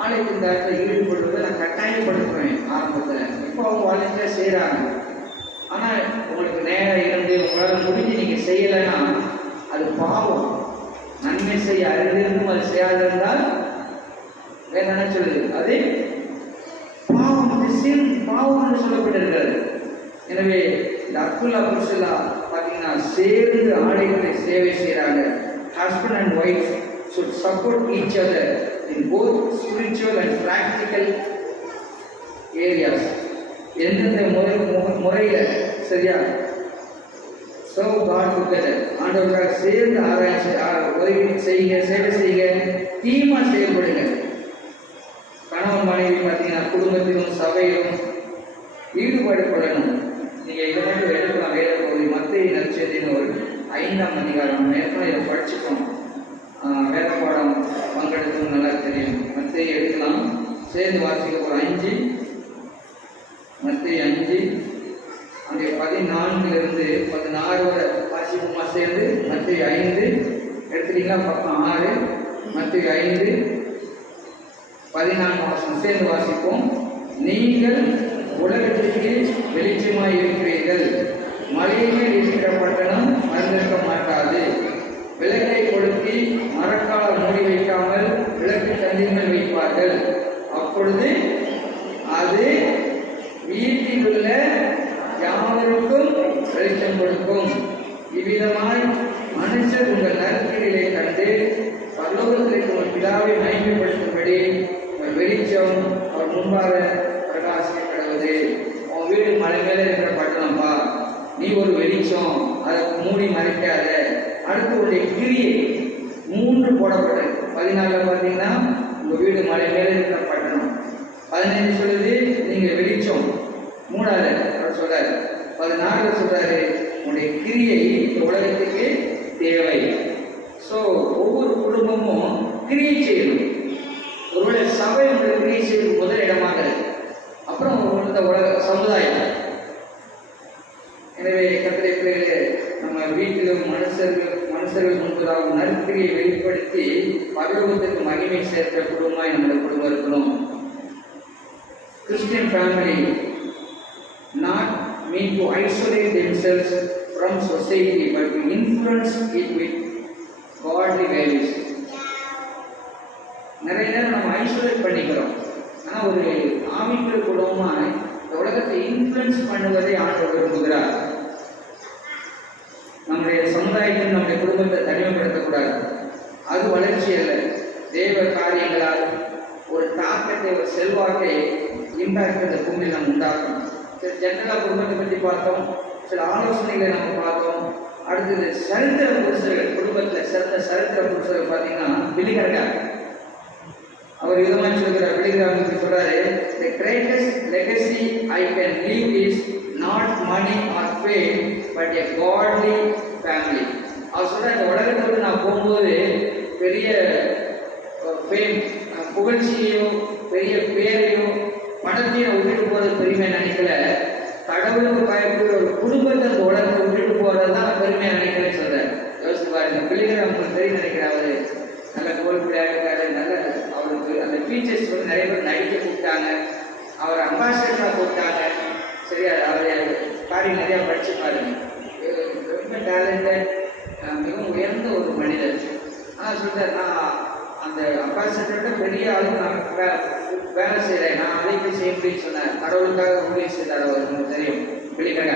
ஆலயத்தின் காலத்தில் ஈடுபடுவதை நான் கட்டாயப்படுத்துவேன் ஆரம்பத்தில். இப்போ அவங்க வாலண்டியராக செய்கிறாங்க. ஆனால் உங்களுக்கு நேரம் இருந்து உங்களால் முடிஞ்சு நீங்கள் செய்யலைன்னா அது பாவம். நன்மை செய்ய அறிந்திருந்தும் அது செய்யாதிருந்தால் வேற என்ன சொல்லுது? அது பாவம், பாவம் என்று சொல்லப்பட்டிருக்கிறது. எனவே இந்த அக்குலா புருஷலா பார்த்தீங்கன்னா சேர்ந்து ஆடைகளை சேவை செய்கிறாங்க. Husband and wife should support each other in both spiritual and practical areas. எந்தெந்த முறையில் சரியா serve God together, ஆண்டவருக்காக சேர்ந்து உதவி செய்யுங்க, சேவை செய்யுங்க, டீமா செயல்படுங்க. கணவன் மனைவி பார்த்தீங்கன்னா குடும்பத்திலும் சபையிலும் ஈடுபாடு கொள்ளணும். நீங்கள் இதை மட்டும் எடுக்கலாம். வேற பகுதி மத்திய நற்செய்தின்னு ஒரு 5ஆம் அதிகாரம் நேரத்தில் இதை படிச்சுக்கோம். வேத பாடம் பங்கெடுக்கணும், நல்லா தெரியும். மத்திய எடுக்கலாம், சேர்ந்து வாசிக்க ஒரு 5 மத்திய 5 அங்கே 14 16 வரை வாசிப்போமா சேர்ந்து? மத்திய 5 எடுத்துட்டீங்களா? பக்கம் 6 மத்திய 5 14 சேர்ந்து வாசிப்போம். நீங்கள் உலகத்திற்கு வெளிச்சமாய் இருக்கிறீர்கள். மலையில் இருக்கிற பட்டணம் மறந்திருக்க மாட்டாது. விளக்கை கொளுத்தி மரக்கால மூடி வைக்காமல் விளக்கு தண்ணீர் மேல் வைப்பார்கள். அப்பொழுது அது வீட்டில் உள்ள யாவருக்கும் வெளிச்சம் கொடுக்கும். இவ்விதமாய் மனுஷர் உங்கள் நற்கிரிகளை கண்டு பரலோகத்தில் உங்கள் பிதாவை மகிமைப்படுத்தும்படி வெளிச்சம் அவர் முன்பாக பிரகாசிக்க கடவுது. உன் வீடு மலை மேலே இருக்கிற பட்டணம்பா, நீ ஒரு வெளிச்சம், அதை மூடி மறைக்காத. அடுத்து உடைய கிரியை 3 போடப்பட்டது. 14 பார்த்தீங்கன்னா உங்கள் வீடு மலை மேலே இருக்கிற பட்டணம். 15 சொல்லுது நீங்கள் வெளிச்சம். 3 அவர் சொல்றாரு. 14 சொல்றாரு உடைய கிரியை இந்த உலகத்துக்கு தேவை. ஸோ ஒவ்வொரு குடும்பமும் கிரியை செய்யணும். ஒருவேளை சபை உங்களை கிரியை செய்வது முதல் இடமாக, அப்புறம் இந்த உலக சமுதாயம். எனவே கர்த்தருடைய பிள்ளைகளே, நம்ம வீட்டிலும் மனுஷர்கள் முன்பதாக நற்கிரியை வெளிப்படுத்தி பரலோகத்துக்கு மகிமை சேர்க்கிற குடும்பமாய் நம்முடைய குடும்பம் இருக்கணும். Christian family not mean to isolate themselves from society, but to influence it with godly values. நிறைய நேரம் நம்ம ஐசோலேட் பண்ணிக்கிறோம். ஆனால் ஒரு ஆவிக்குரிய குடும்பமாக இந்த உலகத்தை இன்ஃப்ளூயன்ஸ் பண்ணுவதை ஆண்டவர் விரும்புகிறார். நம்முடைய சமுதாயத்தில் நம்முடைய குடும்பத்தை தனிமைப்படுத்தக்கூடாது. அது வளர்ச்சி அல்ல. தேவ காரியங்களால் ஒரு தாக்கத்தை, ஒரு செல்வாக்கை, இம்பாக்ட் இந்த பூமியில் நம்ம உண்டாக்கணும். சில ஜெனரலாக குடும்பத்தை பற்றி பார்த்தோம், சில ஆலோசனைகளை நம்ம பார்த்தோம். அடுத்தது சரித்திர புருஷர்கள், குடும்பத்தில் சிறந்த சரித்திர புருஷர்கள் பார்த்தீங்கன்னா பிலிகர்கார். அவர் விதமாக சொல்கிறார். பிலிகர்கார் சொல்றாரு, the greatest legacy I can leave is not money or fame but a godly family. அவர் சொல்ற இந்த உலகத்தோடு நான் போகும்போது பெரிய ஃபேம், புகழ்ச்சியோ பெரிய பேரையோ பணத்தையும் விட்டுட்டு போகிறது பெருமையை நினைக்கல. கடவுளுக்கு பயப்படுற ஒரு குடும்பத்தை அந்த உலகத்தை விட்டுட்டு போகிறது தான் பெருமையை நினைக்கிறேன்னு சொல்கிறேன். யோசிச்சு பாருங்க. பிள்ளைகளை அவங்களுக்கு தெரியும் நினைக்கிறேன். அவர் நல்ல கோல் பிள்ளையாக இருக்காரு. நல்ல அவருக்கு அந்த ஃபீச்சர்ஸ் வந்து நிறைய பேர் நடிக்க கூப்பிட்டாங்க. அவர் அம்பாசிடராக கூப்பிட்டாங்க. சரியா? அவர் காரியம் நிறையா படிச்சு பாருங்க. ரொம்ப டேலண்டட், மிகவும் உயர்ந்த ஒரு மனிதர். ஆனால் சொல்கிறார், நான் அந்த அம்பாசிடரோட பெரிய ஆளும் நான் வேலை செய்கிறேன், நான் அதை போய் செய்ய முடியும்னு சொன்னேன். கடவுளுக்காக ஊழியம் செய்தார். அவர் உங்களுக்கு தெரியும், பிள்ளைக்காக.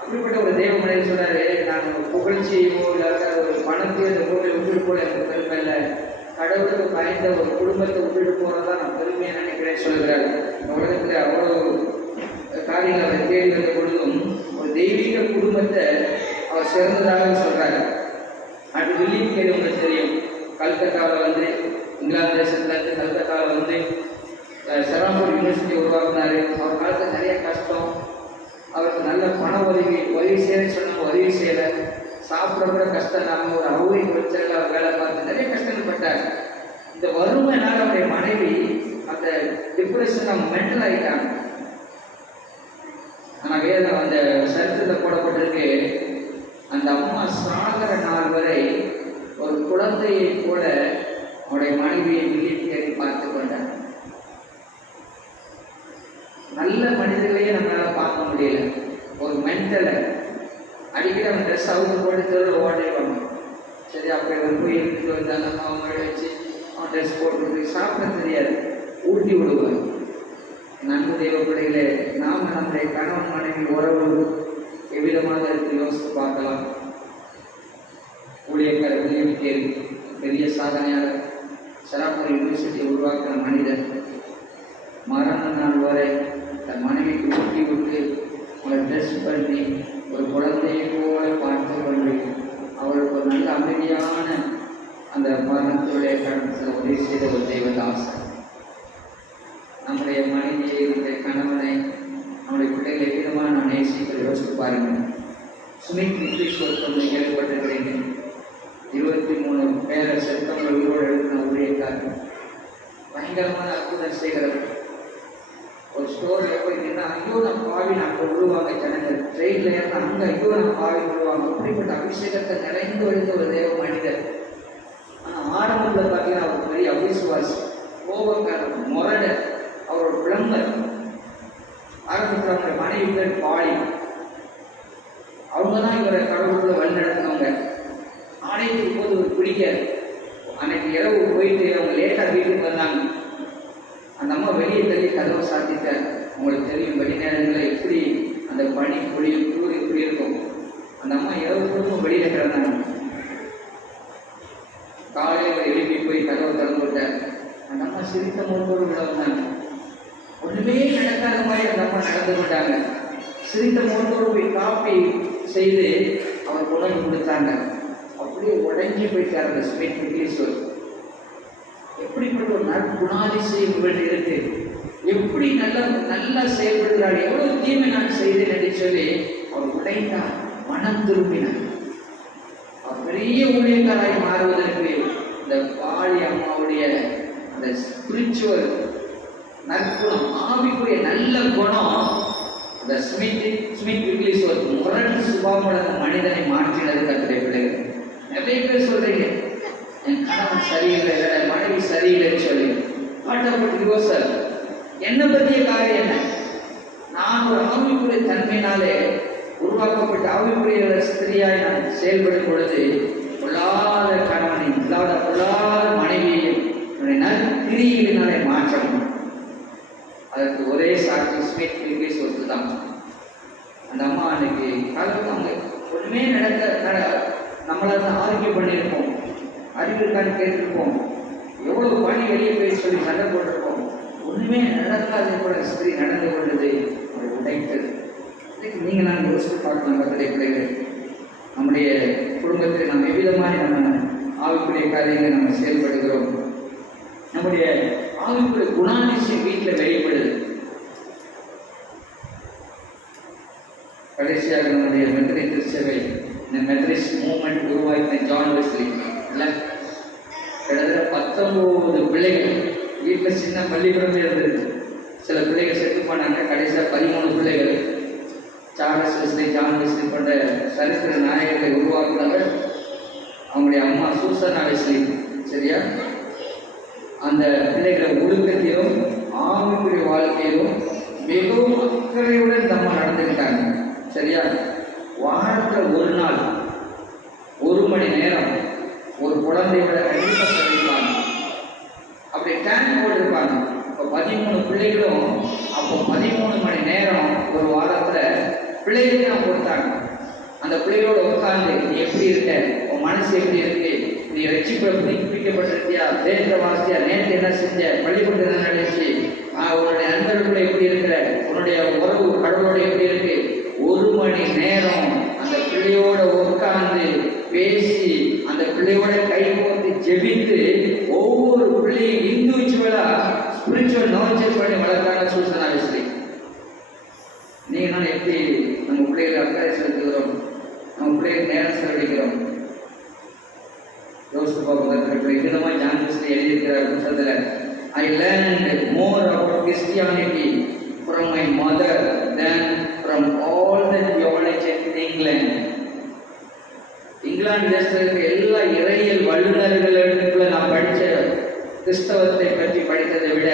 அப்படிப்பட்ட ஒரு தேவ மனிதர் சொன்னார், நான் புகழ்ச்சியோ இல்லாத ஒரு பணத்தையோ இந்த பூமியை விட்டுட்டு போல எனக்கு பெருமை இல்லை. கடவுளுக்கு பயந்த ஒரு குடும்பத்தை விட்டுட்டு போகிறதான் நான் பெருமையை நினைக்கிறேன்னு சொல்கிறார். இந்த உலகத்தில் அவ்வளோ காரியங்கள் அவரை தேடி வந்த பொழுதும் ஒரு தெய்வீக குடும்பத்தை அவர் சிறந்ததாக சொல்கிறார். அது வில்லியம் கேரி உங்களுக்கு தெரியும். கல்கத்தாவில் வந்து இங்கிலாந்து தேசத்துலேருந்து கல்கத்தாவில் வந்து செராம்பூர் யூனிவர்சிட்டி உருவாக்குனார். அவர் காலத்தில் நிறைய கஷ்டம். அவருக்கு நல்ல பண உதவி செய்யணும்னு சொன்னாங்க, உதவி செய்யலை. சாப்பிட கூட கஷ்டம் இல்லாமல் ஒரு அவுரி வச்சல அவர் வேலை பார்த்து நிறைய கஷ்டப்பட்டார். இந்த வறுமையினால் அவருடைய மனைவி அந்த டிப்ரெஷன் மென்டல் ஆகிட்டாங்க. ஆனால் வேலை அந்த சரித்திரத்தில் போடப்பட்டிருக்கு, அந்த அம்மா சாகிற நாள் வரை ஒரு குழந்தையை கூட அவருடைய மனைவியை விழித்தேறி பார்த்து கொண்டார். நல்ல மனிதர்களையே நம்மளால் பார்க்க முடியல. ஒரு மென்டலை அடிக்கடி அவன் ட்ரெஸ் அவுத்து போட்டு தெருவில் ஓடிடுவாங்க. வச்சுட்டு அப்படி போய் இருந்துட்டு வந்து அந்த அவங்க வச்சு அவன் ட்ரெஸ் போட்டு சாப்பிட தெரியாது, ஊட்டி விடுவாங்க. நன்கு தெய்வ பிள்ளைகளே, நாம் நம்முடைய கணவன் மனைவி உறவு எவ்விதமாக இருக்கு யோசித்து பார்க்கலாம். ஊழியக்காரர் வில்லியம் கேரி பெரிய சாதனையாளர், சராப்பூர் யூனிவர்சிட்டியை உருவாக்கின மனிதர், மரண நாள் வரை தன் மனைவிக்கு ஊட்டி விட்டு அவளை ட்ரெஸ் பண்ணி ஒரு குழந்தையை போல பார்த்து கொண்டு அவருக்கு ஒரு நல்ல அமைதியான அந்த மரணத்துடைய கடத்தில் உதவி செய்த ஒரு தெய்வதாசன். நம்முடைய மனைவியை, நம்முடைய கணவனை, நம்முடைய பிள்ளைகளை விதமாக நான் நேசிக்கிற யோசித்து பாருங்கள். சுமித் நிதிஷ்வர் கேள்விப்பட்டிருக்கிறீங்க. 23 பேரை செத்தவங்க உயிரோடு எழுதின ஊழியக்காரர், பயங்கரமான அற்புதம் செய்கிறவர். ஒரு ஸ்டோரில் போய் நின்னா ஐயோ நான் பாவி நான் விழுவாங்க ஜனங்கள், ட்ரெயினில் ஏறினா அங்கே ஐயோ நான் பாவி விழுவாங்க. அப்படிப்பட்ட அபிஷேகத்தை நிறைந்து வழிந்த ஒரு தேவ மனிதர். ஆனால் ஆரம்பத்தில் பார்த்தீங்கன்னா அவர் பெரிய அவிசுவாசி, கோபக்காரர், முரடர், அவரோட பிளம்பர். ஆரம்பத்தில் அவருடைய மனைவி பேர் பாடி, அவங்க தான் இவரை கடவுளுக்குள்ள வழி நடத்தினவங்க. ஆணையத்துக்கு போது ஒரு பிடிக்காது. அன்னைக்கு இரவு போயிட்டு அவங்க லேட்டாக வீட்டுக்கு வந்தாங்க. அந்த அம்மா வெளியே தள்ளி கதவை சாத்திட்டார். உங்களுக்கு தெரியும் வெளி நேரங்களில் எப்படி அந்த பனி பொடி தூர் இப்படி இருக்கும். அந்த அம்மா இரவு குடும்பம் வெளியில் கிடந்தாங்க. காலையில் எழுப்பி போய் கதவை திறந்து விட்டார். அந்த அம்மா சிரித்த முன்போடு உள்ள வந்தாங்க. ஒன்றுமே நடக்காத மாதிரி அந்த அம்மா நடந்து கொண்டாங்க. சிரித்த முன்போடு போய் காப்பி செய்து அவர் கொண்டு கொடுத்தாங்க. அப்படியே உடஞ்சி போயிட்டார் அந்த ஸ்மித் நிதிஷ்வர். எப்படிப்பட்ட ஒரு நற்குணாதிசயம் இவர்கள் இருக்கு, எப்படி நல்லா செயல்படுகிறார், எவ்வளவு தீமை நான் செய்தேன் என்று சொல்லி அவர் உடைந்தார், மனம் திரும்பினார். பெரிய ஊழியக்காராய் மாறுவதற்கு இந்த பாடி அம்மாவுடைய அந்த ஸ்பிரிச்சுவல் நற்குணம், ஆவிக்குரிய நல்ல குணம் அந்த ஸ்மித் நிதிஷ்வர் முரண் சுபாவமுள்ள மனிதனை மாற்றினது. கர்த்தருடைய பிள்ளைகள் நிறைய பேர் சொல்றீங்க என் கணவன் சரியில்லை, மனைவி சரியில்லைன்னு சொல்லி. சார் என்னை பற்றிய காரியம் என்ன? நான் ஒரு ஆவிக்குரிய தன்மையினாலே உருவாக்கப்பட்ட ஆவிக்குரிய ஸ்திரியாய் நான் செயல்படும் பொழுது பொல்லாத கணவனையும் பொல்லாத மனைவியையும் கிரியினாலே மாற்றணும். அதற்கு ஒரே சாட்சி ஸ்மித் நிதிஷ்வர் தான். அந்த அம்மா அன்னைக்கு காலத்து அவங்க ஒன்றுமே நம்மளால தான் ஆரோக்கியம் பண்ணியிருப்போம், அறிவிற்கான கேட்டிருப்போம், எவ்வளவு பணி வெளியே போய் சொல்லி சண்டை போட்டிருப்போம். ஒன்றுமே நடக்காத கூட ஸ்திரீ நடந்து கொண்டது ஒரு உடைத்தது. நீங்கள் நான் யோசித்து பார்க்கலாம். கர்த்தருடைய பிள்ளைகள், நம்முடைய குடும்பத்தில் நம்ம எவ்விதமாக நம்ம ஆவிக்குரிய காரியங்களை நம்ம செயல்படுகிறோம். நம்முடைய ஆவிக்குரிய குணாதிசயம் வீட்டில் வெளிப்படுது. கடைசியாக நம்முடைய மெத்ரி திருச்சபை, இந்த மெத்ரிஸ் மூவ்மெண்ட் உருவாக்கின ஜான் வெஸ்லி இல்லை, கிட்டத்தட்ட 19 பிள்ளைகள் வீட்டில் சின்ன பள்ளிக்கூடமே இருந்தது. சில பிள்ளைகள் செத்து போனாங்க. கடைசியாக 13 பிள்ளைகள். சார்லஸ் வெஸ்லி, ஜான் வெஸ்லி போன்ற சரித்திர நாயகர்களை உருவாக்குனவர் அவங்களுடைய அம்மா சூசனா வெஸ்லி. சரியா? அந்த பிள்ளைகளை ஒழுக்கத்திலும் ஆவிக்குரிய வாழ்க்கையிலும் மிகவும் அக்கறையுடன் இந்த அம்மா நடந்துக்கிட்டாங்க. சரியா? வாரத்தில் ஒரு நாள் 1 மணி நேரம் ஒரு குழந்தையோட கண்டிப்பாக சொல்லியிருப்பாங்க. அப்படி டேன் போட்டிருப்பாங்க. இப்போ 13 பிள்ளைகளும் அப்போ 13 மணி நேரம் ஒரு வாரத்தில் பிள்ளைகளுக்கு நான் கொடுத்தாங்க. அந்த பிள்ளைகளோட உட்காந்து நீ எப்படி இருக்க, உன் மனசு எப்படி இருக்கு, நீ பிடிக்கப்பட்டிருக்கியா, தேர்ந்த வாசியா, நேற்று என்ன செஞ்ச, பள்ளிக்கூடத்தில் என்ன நடந்துச்சு, உன்னுடைய நண்பர்களுடைய எப்படி இருக்கிற, உன்னுடைய உறவு கடவுளோட எப்படி இருக்கு. 1 மணி நேரம் அந்த பிள்ளையோட உட்கார்ந்து பேசி அந்த பிள்ளையோட கை கோர்த்து ஜெபித்து ஒவ்வொரு பிள்ளையும் இண்டிவிஜுவலா ஸ்பிரிச்சுவல் நோர்ச்சர் பண்ணி வளர்க்காங்க சூசனா வெஸ்லி. நீங்க நான் எப்படி நம்ம பிள்ளைகளை அக்கறை செலுத்துகிறோம், நம்ம பிள்ளைகளுக்கு நேரம் செலவழிக்கிறோம். யோசித்து பார்ப்பதற்கு விதமாக ஜான் வெஸ்லி எழுதியிருக்கிறார் புத்தகத்தில், I learned more about Christianity from my mother than from all the theologians in England. England தேசத்தில் இருக்க எல்லா இறையியல் வல்லுநர்களுக்குள்ள நான் படித்த கிறிஸ்தவத்தை பற்றி படித்ததை விட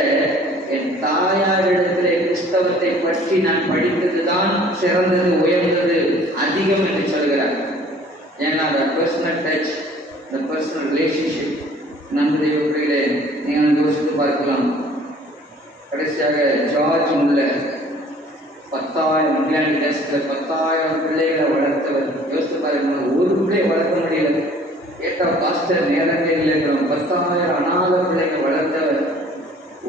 என் தாயாரிடத்திலே கிறிஸ்தவத்தை பற்றி நான் படித்தது தான் சிறந்தது, உயர்ந்தது, அதிகம் என்று சொல்கிறார். ஏன்னா அந்த பர்சனல் டச், இந்த பர்சனல் ரிலேஷன்ஷிப். நன்றி தெய்வத்திலே நீங்கள் யோசித்து பார்க்கலாம். கடைசியாக ஜார்ஜ் முல்லர் 10,000 இங்கிலாந்து தேசத்தில் 10,000 பிள்ளைகளை வளர்த்தவர். யோசித்து பாருங்க, ஒரு பிள்ளையை வளர்க்க முடியல. கேட்டால் பாஸ்டர் நேரங்களில் இருக்கிறோம். 10,000 அநாத பிள்ளைகளை வளர்த்தவர்.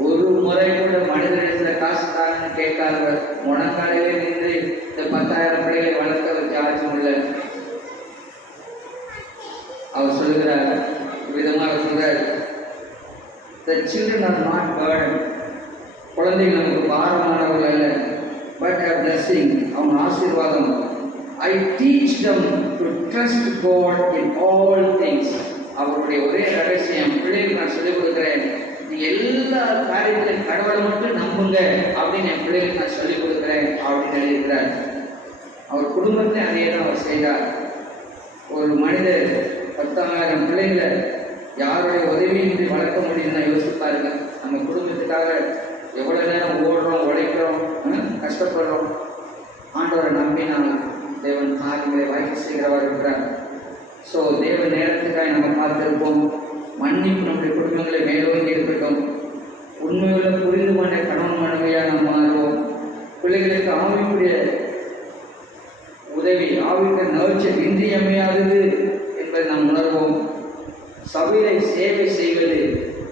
ஒரு முறை கூட மனிதனிடத்தில் காசு தாங்கன்னு கேட்காதவர். முழங்காலையிலே நின்று இந்த 10,000 பிள்ளைகளை வளர்த்தவர் ஜார்ஜ் முல்லர். அவர் சொல்லுகிறார், விதமாக சொல்றார், the children are not burden. குழந்தைகள் நமக்கு பாரமானவர்கள் அல்ல, but a blessing, அவங்க ஆசீர்வாதம். I teach them to trust God in all things. அவருடைய ஒரே ரகசியம், பிள்ளைகளுக்கு நான் சொல்லிக் கொடுக்குறேன், நீ எல்லா காரியத்திலையும் கடவுளை மட்டும் நம்புங்க அப்படின்னு என் பிள்ளைகளுக்கு நான் சொல்லிக் கொடுக்குறேன் அப்படின்னு எழுதியிருக்கிறார். அவர் குடும்பத்திலே அதே தான் அவர் செய்தார். ஒரு மனிதர் 10,000 பிள்ளைகளை யாருடைய உதவியின்றி வளர்க்க முடியும்னா யோசிச்சு பாருங்க. நம்ம குடும்பத்துக்காக எவ்வளோ நேரம் ஓடுறோம், உழைக்கிறோம், கஷ்டப்படுறோம். ஆண்டவரை நம்பினால் தேவன் காரியங்களை வாய்ப்பு செய்கிறவர் இருக்கிறார். ஸோ தேவ நேரத்துக்காக நம்ம பார்த்துருப்போம். மன்னிப்பு நம்முடைய குடும்பங்களை மேலோங்கி இருக்கட்டும். உண்மையுள்ள புரிந்து கொண்ட கணவன் மனைவியாக நம்ம மாறுவோம். பிள்ளைகளுக்கு ஆவிக்குரிய உதவி, ஆவிக்குரிய நர்ச்சர் இன்றியமையாதது என்பதை நாம் உணர்வோம். சபையை சேவை செய்வது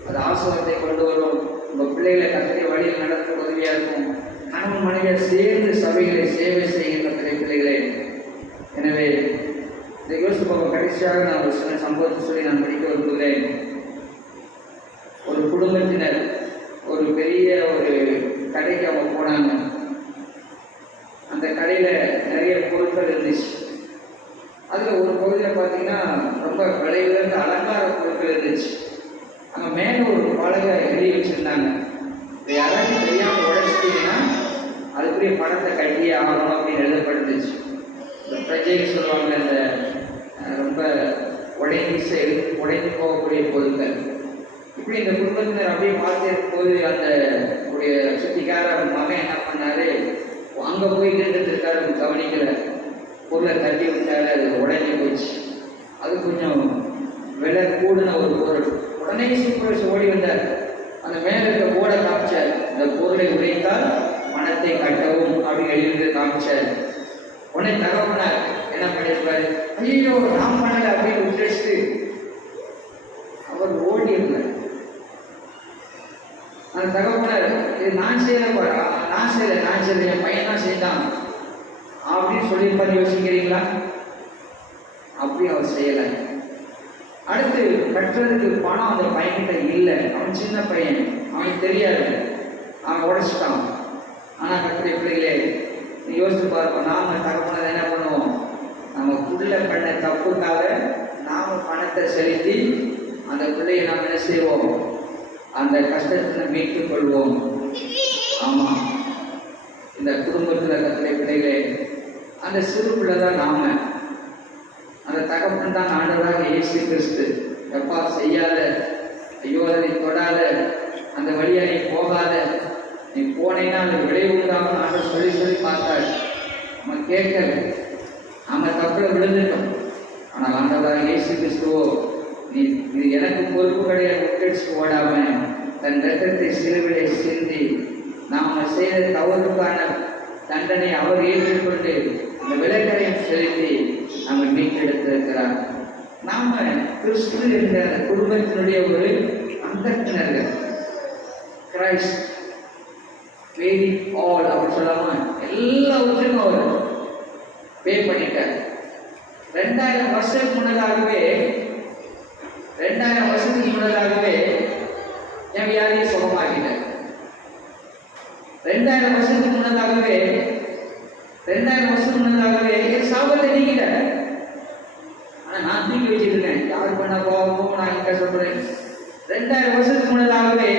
அது ஆசீர்வாதத்தை கொண்டு வரும். உங்கள் பிள்ளைகளை கத்திரை வழியில் நடத்த உதவியாக இருக்கும். கணவன் மனைவியாக சேர்ந்து சபைகளை சேவை செய்கின்ற பிள்ளைகளே. எனவே இந்த யோசிப்பாக கடைசியாக நான் ஒரு சில சம்பவத்தை சொல்லி நான் படிக்க விரும்புகிறேன். ஒரு குடும்பத்தினர் ஒரு பெரிய ஒரு கடைக்கு அவங்க போனாங்க. அந்த கடையில் நிறைய பொருட்கள் இருந்துச்சு. அதில் ஒரு பகுதியில் பார்த்தீங்கன்னா ரொம்ப விலையிலிருந்து அலங்கார பொருட்கள் இருந்துச்சு. அங்கே மேலே ஒரு பலகை எழுதி வச்சுருந்தாங்க, இதை யாராச்சும் தெரியாமல் உடைச்சிட்டிங்கன்னா அதுக்குரிய பணத்தை கட்டியே ஆகணும் அப்படின்னு எழுதப்பட்டுச்சு. இந்த பிரஜைகள் சொல்லுவாங்க, இந்த ரொம்ப உடைந்து போகக்கூடிய பொருட்கள். இப்படி இந்த குடும்பத்தினர் அப்படியே பார்த்துருக்கும் போது அந்த உடைய சுத்திக்கார மகன் என்ன பண்ணாரு, அங்கே போய் நின்றுருக்காரு, கவனிக்கல, பொருளை தட்டி விட்டாரு, அது உடனே போச்சு. அது கொஞ்சம் விலை கூடுன ஒரு பொருள். உடனே சூப்பர்வைசர் ஓடி வந்தார். அந்த மேலே இருக்க போர்டை காமிச்சார், இந்த பொருளை உடைத்தால் பணத்தை கட்டவும் அப்படின்னு எழுதி காமிச்சார். உடனே தகவனார் என்ன பண்ணியிருப்பாரு, ஐயோ நான் பண்ணலை அப்படின்னு விட்டுட்டு அவர் ஓடி இருந்தார். அந்த தகவனார், இது நான் செய்யல, நான் செய்யல, என் பையன் தான் செய்தான் அப்படின்னு சொல்லியிருப்பாரு. யோசிக்கிறீங்களா? அப்படி அவர் செய்யலை. அடுத்து கட்டுறதுக்கு பணம் அந்த பையன்கிட்ட இல்லை. அவன் சின்ன பையன், அவனுக்கு தெரியாது, அவன் உடைச்சிட்டான். ஆனால் கட்டுரை பிள்ளைகளே யோசித்து பார்ப்போம். நாம் தகப்பனதை என்ன பண்ணுவோம், நம்ம புள்ள பண்ண தப்புக்காக நாம் பணத்தை செலுத்தி அந்த பிள்ளையை நாம் என்ன செய்வோம், அந்த கஷ்டத்தை மீட்டுக் கொள்வோம். ஆமாம், இந்த குடும்பத்தில் கட்டுரை பிள்ளைகளே அந்த சிறு பிள்ளை தான் நாம. அந்த தகப்பன் தான் ஆண்டவராக இயேசு கிறிஸ்து. எப்பா செய்யாத, ஐயோ அதை தொடாத, அந்த வழியாக நீ போகாத, நீ போனேன்னா அந்த விளைவு உண்டாகும் ஆண்டவர் சொல்லி சொல்லி பார்த்தாள். நம்ம கேட்கல, நம்ம தப்பில் விழுந்துட்டோம். ஆனால் ஆண்டவராக இயேசு கிறிஸ்துவோ, நீ இது எனக்கு பொறுப்பு கிடையாது, விட்டுச்சு ஓடாம தன் ரத்தத்தை சிலுவிலை சிந்தி நாம் செய்த தவறுக்கான தண்டனை அவர் ஏற்றுக்கொண்டு அந்த விலைக்கரையும் செலுத்தி நம்ம மீட்டெடுத்திருக்கிறார். நாம கிறிஸ்து என்ற குடும்பத்தினுடைய ஒரு அங்கத்தினர்கள். கிரைஸ்ட் பேடி ஆல் அப்படின்னு சொல்லாம எல்லாவற்றையும் அவர் பே பண்ணிட்டார். 2000 வருஷத்துக்கு முன்னதாகவே என் வியாதியை சுகமாக்கிட்டார். 2000 வருஷத்துக்கு முன்னதாகவே என் சாபத்தை நீக்கிட்டார். ஆனா நான் தூக்கி வச்சிருக்கேன், யார் பண்ண போவோம் நான் இங்க சொல்றேன். 2000 வருஷத்துக்கு முன்னதாகவே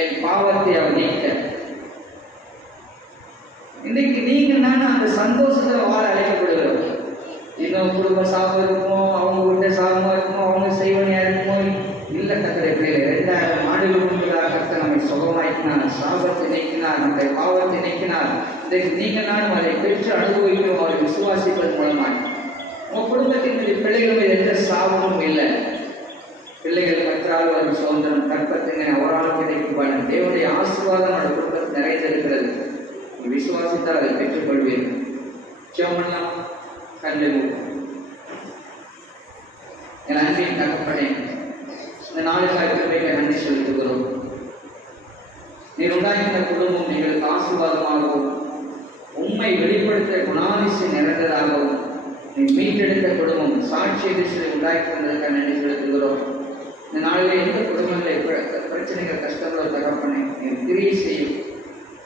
என் பாவத்தை அவர் நீக்கிட்டார். இன்னைக்கு நீங்க நான் அந்த சந்தோஷத்தை வாழ அழைக்கப்படுகிறோம். இன்னும் குடும்ப சாபம் இருக்குமோ, அவங்க வீட்டை சாபமாக இருக்குமோ, அவங்க செய்வனையா இருக்குமோ, இல்லை கத்தரை பிள்ளைகளை 2000 ஆண்டுகள் முன்பதாக கத்த நம்மை சுகமாக்கினார், சாபத்தை நீக்கினார், நம்முடைய பாவத்தை நீக்கினார். இன்றைக்கு நீங்கள் நானும் அதை பெற்று அனுபவிக்கிறோம். அவரை விசுவாசிப்பதன் மூலமாக உங்கள் கர்த்தரால் வரும் சுதந்திரம் கற்பத்தினை அவரால் கிடைக்கும் பலன் தேவனுடைய ஆசீர்வாதம் அந்த குடும்பத்தில் நிறைந்திருக்கிறது. விசுவாசித்தால் அதை பெற்றுக்கொள்வீர்கள். ஜெபமெல்லாம் கண்ணில் என் அன்பின் தகப்பனே, இந்த நாளுக்காக கிருபைக்கு நன்றி செலுத்துகிறோம். நீர் உண்டாக்கின குடும்பம் எங்களுக்கு ஆசீர்வாதமாகவும் உண்மை வெளிப்படுத்த குணாதிசயம் நிறைந்ததாகவும் நீ மீட்டெடுத்த குடும்பம் சாட்சி திசை உண்டாக்கி வந்ததற்காக நன்றி செலுத்துகிறோம். இந்த நாளில் எந்த குடும்பங்களில் பிரச்சனைகள் கஷ்டங்களோ தகப்பனை நீர் கிரியை செய்யும்.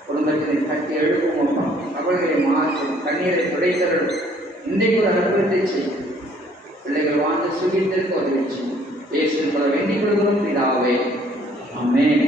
குடும்பத்தினை கட்டி எழுப்பும், அவர்களை மாற்றும், கண்ணீரை துடைத்தரும். இன்றைக்கு ஒரு அற்புதத்தை செய்யும். பிள்ளைகள் வாழ்ந்து சுகித்திற்கு உதவி செய்யும். இயேசுவின் மூலம் வேண்டிக் கொள்கிறோம் பிதாவே. ஆமென்.